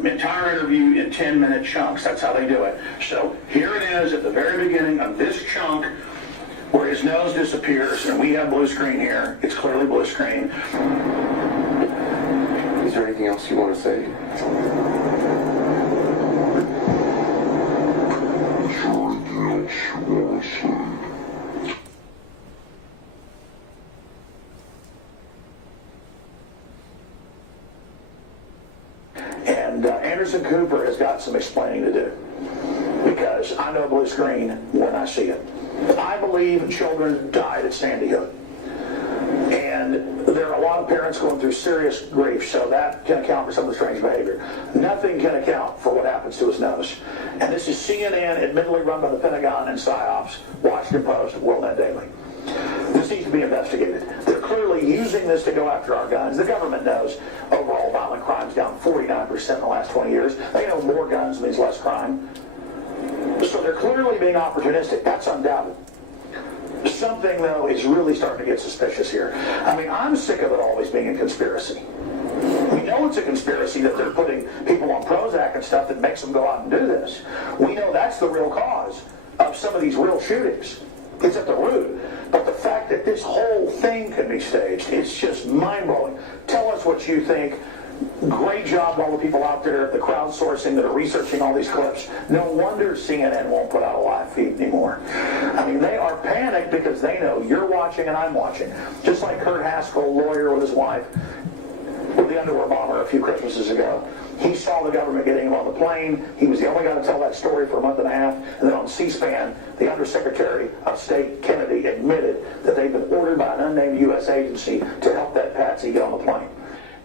entire interview in 10-minute chunks. That's how they do it. So here it is at the very beginning of this chunk where his nose disappears, and we have blue screen here. It's clearly blue screen. Is there anything else you want to say? And Anderson Cooper has got some explaining to do, because I know blue screen when I see it. I believe children died at Sandy Hook. And there are a lot of parents going through serious grief, so that can account for some of the strange behavior. Nothing can account for what happens to his nose. And this is CNN, admittedly run by the Pentagon and PSYOPs, Washington Post, WorldNet Daily. This needs to be investigated. They're clearly using this to go after our guns. The government knows overall violent crime's down 49% in the last 20 years. They know more guns means less crime. So they're clearly being opportunistic. That's undoubted. Something, though, is really starting to get suspicious here. I mean, I'm sick of it always being a conspiracy. We know it's a conspiracy that they're putting people on Prozac and stuff that makes them go out and do this. We know that's the real cause of some of these real shootings. It's at the root. But the fact that this whole thing can be staged, it's just mind-blowing. Tell us what you think. Great job, all the people out there, the crowdsourcing that are researching all these clips. No wonder CNN won't put out a live feed anymore. I mean, they are panicked because they know you're watching and I'm watching. Just like Kurt Haskell, lawyer with his wife, with the underwear bomber a few Christmases ago. He saw the government getting him on the plane. He was the only guy to tell that story for a month and a half. And then on C-SPAN, the Undersecretary of State Kennedy admitted that they'd been ordered by an unnamed U.S. agency to help that patsy get on the plane.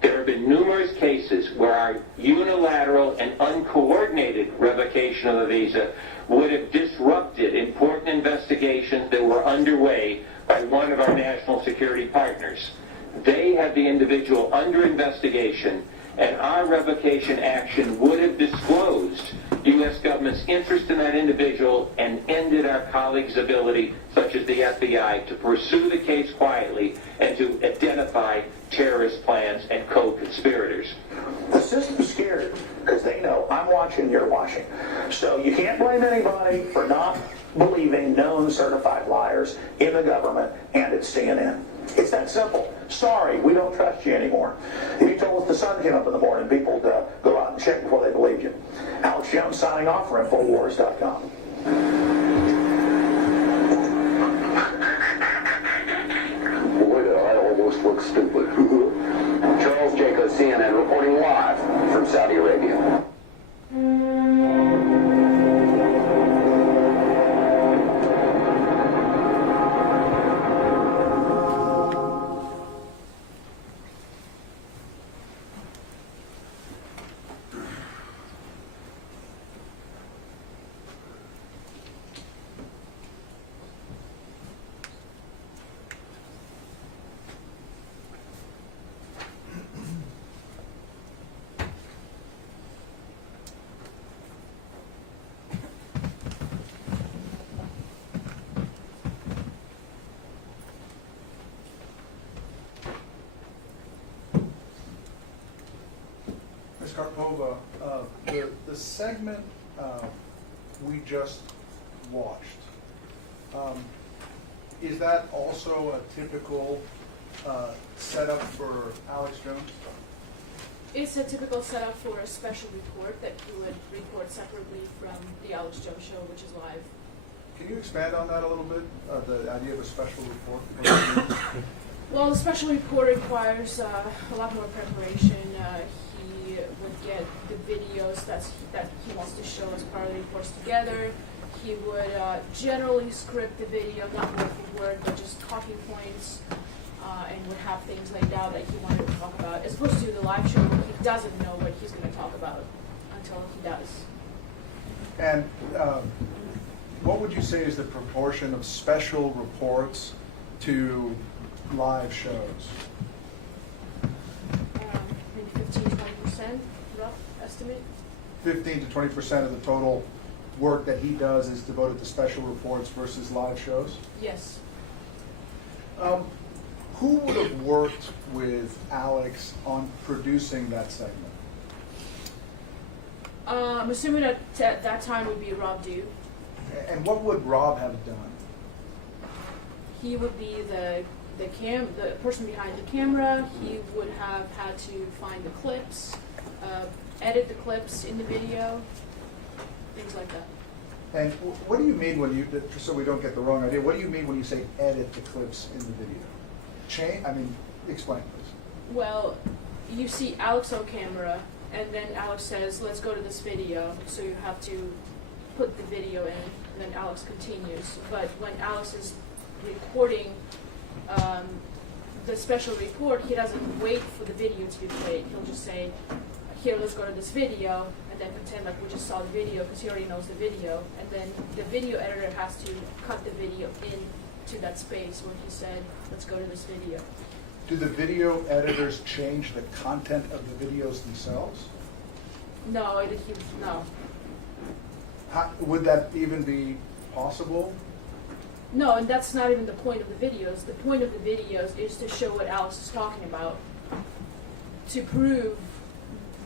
There have been numerous cases where our unilateral and uncoordinated revocation of a visa would have disrupted important investigations that were underway by one of our national security partners. They had the individual under investigation, and our revocation action would have disclosed U.S. government's interest in that individual and ended our colleagues' ability, such as the FBI, to pursue the case quietly and to identify terrorist plans and co-conspirators. The system's scared because they know I'm watching, you're watching. So you can't blame anybody for not believing known certified liars in the government and at CNN. It's that simple. Sorry, we don't trust you anymore. If you told us the sun came up in the morning, people would go out and check before they believed you. Alex Jones signing off for InfoWars.com. Boy, I almost look stupid. Charles Jacob, CNN, reporting live from Saudi Arabia. Ms. Karpova, the segment we just watched, is that also a typical setup for Alex Jones? It's a typical setup for a special report that he would report separately from the Alex Jones Show, which is live. Can you expand on that a little bit, the idea of a special report? Well, the special report requires a lot more preparation. He would get the videos that he wants to show as part of the reports together. He would generally script the video, not word for word, but just talking points, and would have things laid out that he wanted to talk about. As opposed to the live show, where he doesn't know what he's going to talk about until he does. And what would you say is the proportion of special reports to live shows? Maybe 15-20%, rough estimate. 15 to 20% of the total work that he does is devoted to special reports versus live shows? Yes. Who would have worked with Alex on producing that segment? I'm assuming that at that time would be Rob Dew. And what would Rob have done? He would be the person behind the camera. He would have had to find the clips, edit the clips in the video, things like that. And what do you mean when you, just so we don't get the wrong idea, what do you mean when you say edit the clips in the video? Explain, please. Well, you see Alex on camera, and then Alex says, let's go to this video, so you have to put the video in, and then Alex continues. But when Alex is recording the special report, he doesn't wait for the video to be played. He'll just say, here, let's go to this video, and then pretend like we just saw the video, because he already knows the video. And then the video editor has to cut the video into that space where he said, let's go to this video. Do the video editors change the content of the videos themselves? No, no. Would that even be possible? No, and that's not even the point of the videos. The point of the videos is to show what Alex is talking about, to prove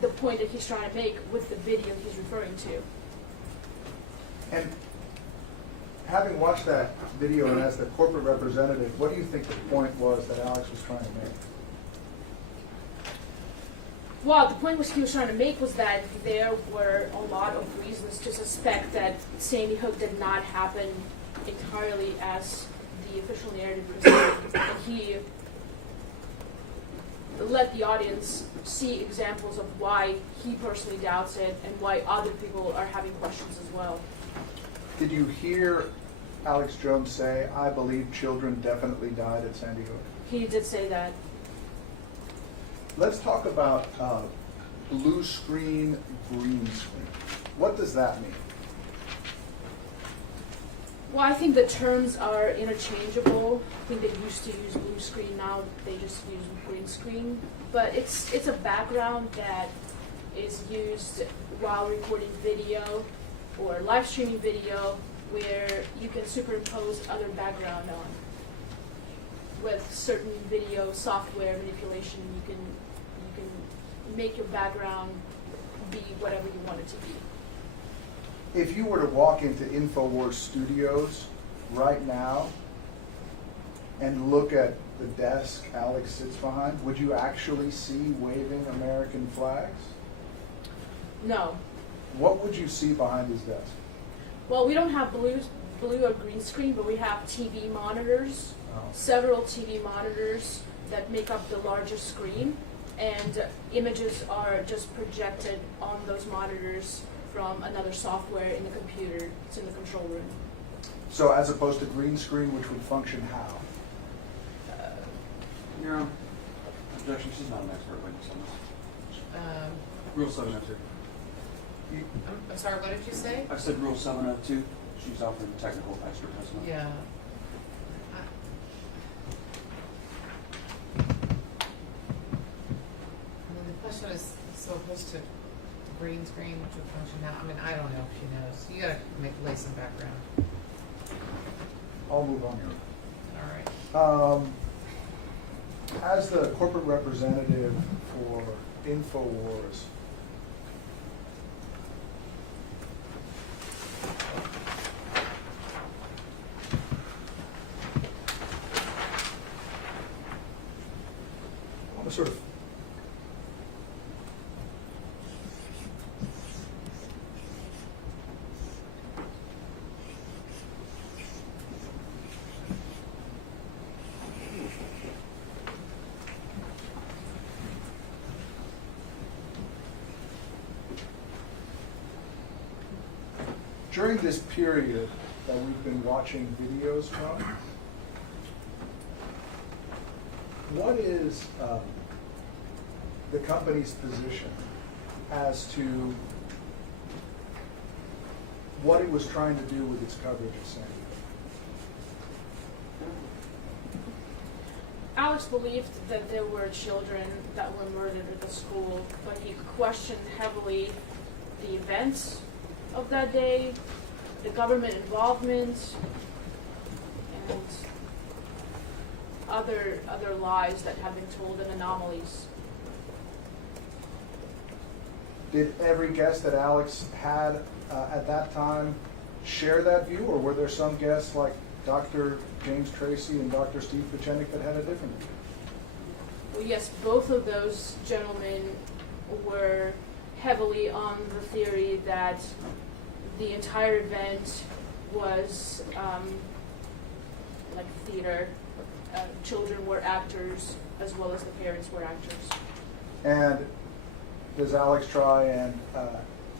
the point that he's trying to make with the video he's referring to. And having watched that video and as the corporate representative, what do you think the point was that Alex was trying to make? Well, the point he was trying to make was that there were a lot of reasons to suspect that Sandy Hook did not happen entirely as the official narrative presented. And he let the audience see examples of why he personally doubts it and why other people are having questions as well. Did you hear Alex Jones say, I believe children definitely died at Sandy Hook? He did say that. Let's talk about blue screen, green screen. What does that mean? Well, I think the terms are interchangeable. I think they used to use blue screen, now they just use green screen. But it's a background that is used while recording video or live streaming video where you can superimpose other background on. With certain video software manipulation, you can make your background be whatever you want it to be. If you were to walk into InfoWars studios right now and look at the desk Alex sits behind, would you actually see waving American flags? No. What would you see behind his desk? Well, we don't have blue or green screen, but we have TV monitors, several TV monitors that make up the larger screen, and images are just projected on those monitors from another software in the computer. It's in the control room. So as opposed to green screen, which would function how? Your Honor, objection, she's not an expert witness on this. Rule 702. I'm sorry, what did you say? I said Rule 702. She's offering technical expert testimony. Yeah. I mean, the question is so opposed to green screen, which would function now. I mean, I don't know if she knows. You gotta lay some background. I'll move on here. All right. As the corporate representative for InfoWars, I want to sort of during this period that we've been watching videos from, what is the company's position as to what it was trying to do with its coverage of Sandy? Alex believed that there were children that were murdered at the school, but he questioned heavily the events of that day, the government involvement, and other lies that have been told and anomalies. Did every guest that Alex had at that time share that view, or were there some guests like Dr. James Tracy and Dr. Steve Pachenik that had a different view? Well, yes, both of those gentlemen were heavily on the theory that the entire event was like theater. Children were actors as well as the parents were actors. And does Alex try and,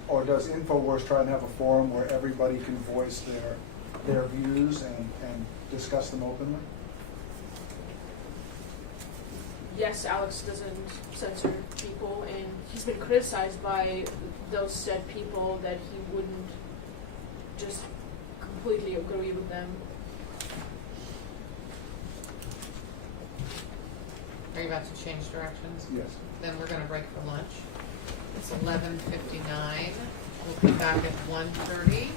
or does InfoWars try and have a forum where everybody can voice their views and discuss them openly? Yes, Alex doesn't censor people, and he's been criticized by those said people that he wouldn't just completely agree with them. Are you about to change directions? Yes. Then we're gonna break for lunch. It's 11:59. We'll be back at 1:30.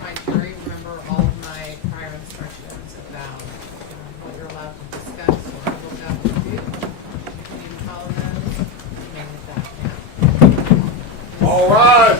My jury, remember all of my prior instructions about what you're allowed to discuss or look up and do. Can you follow those? Mainly that, yeah. All right.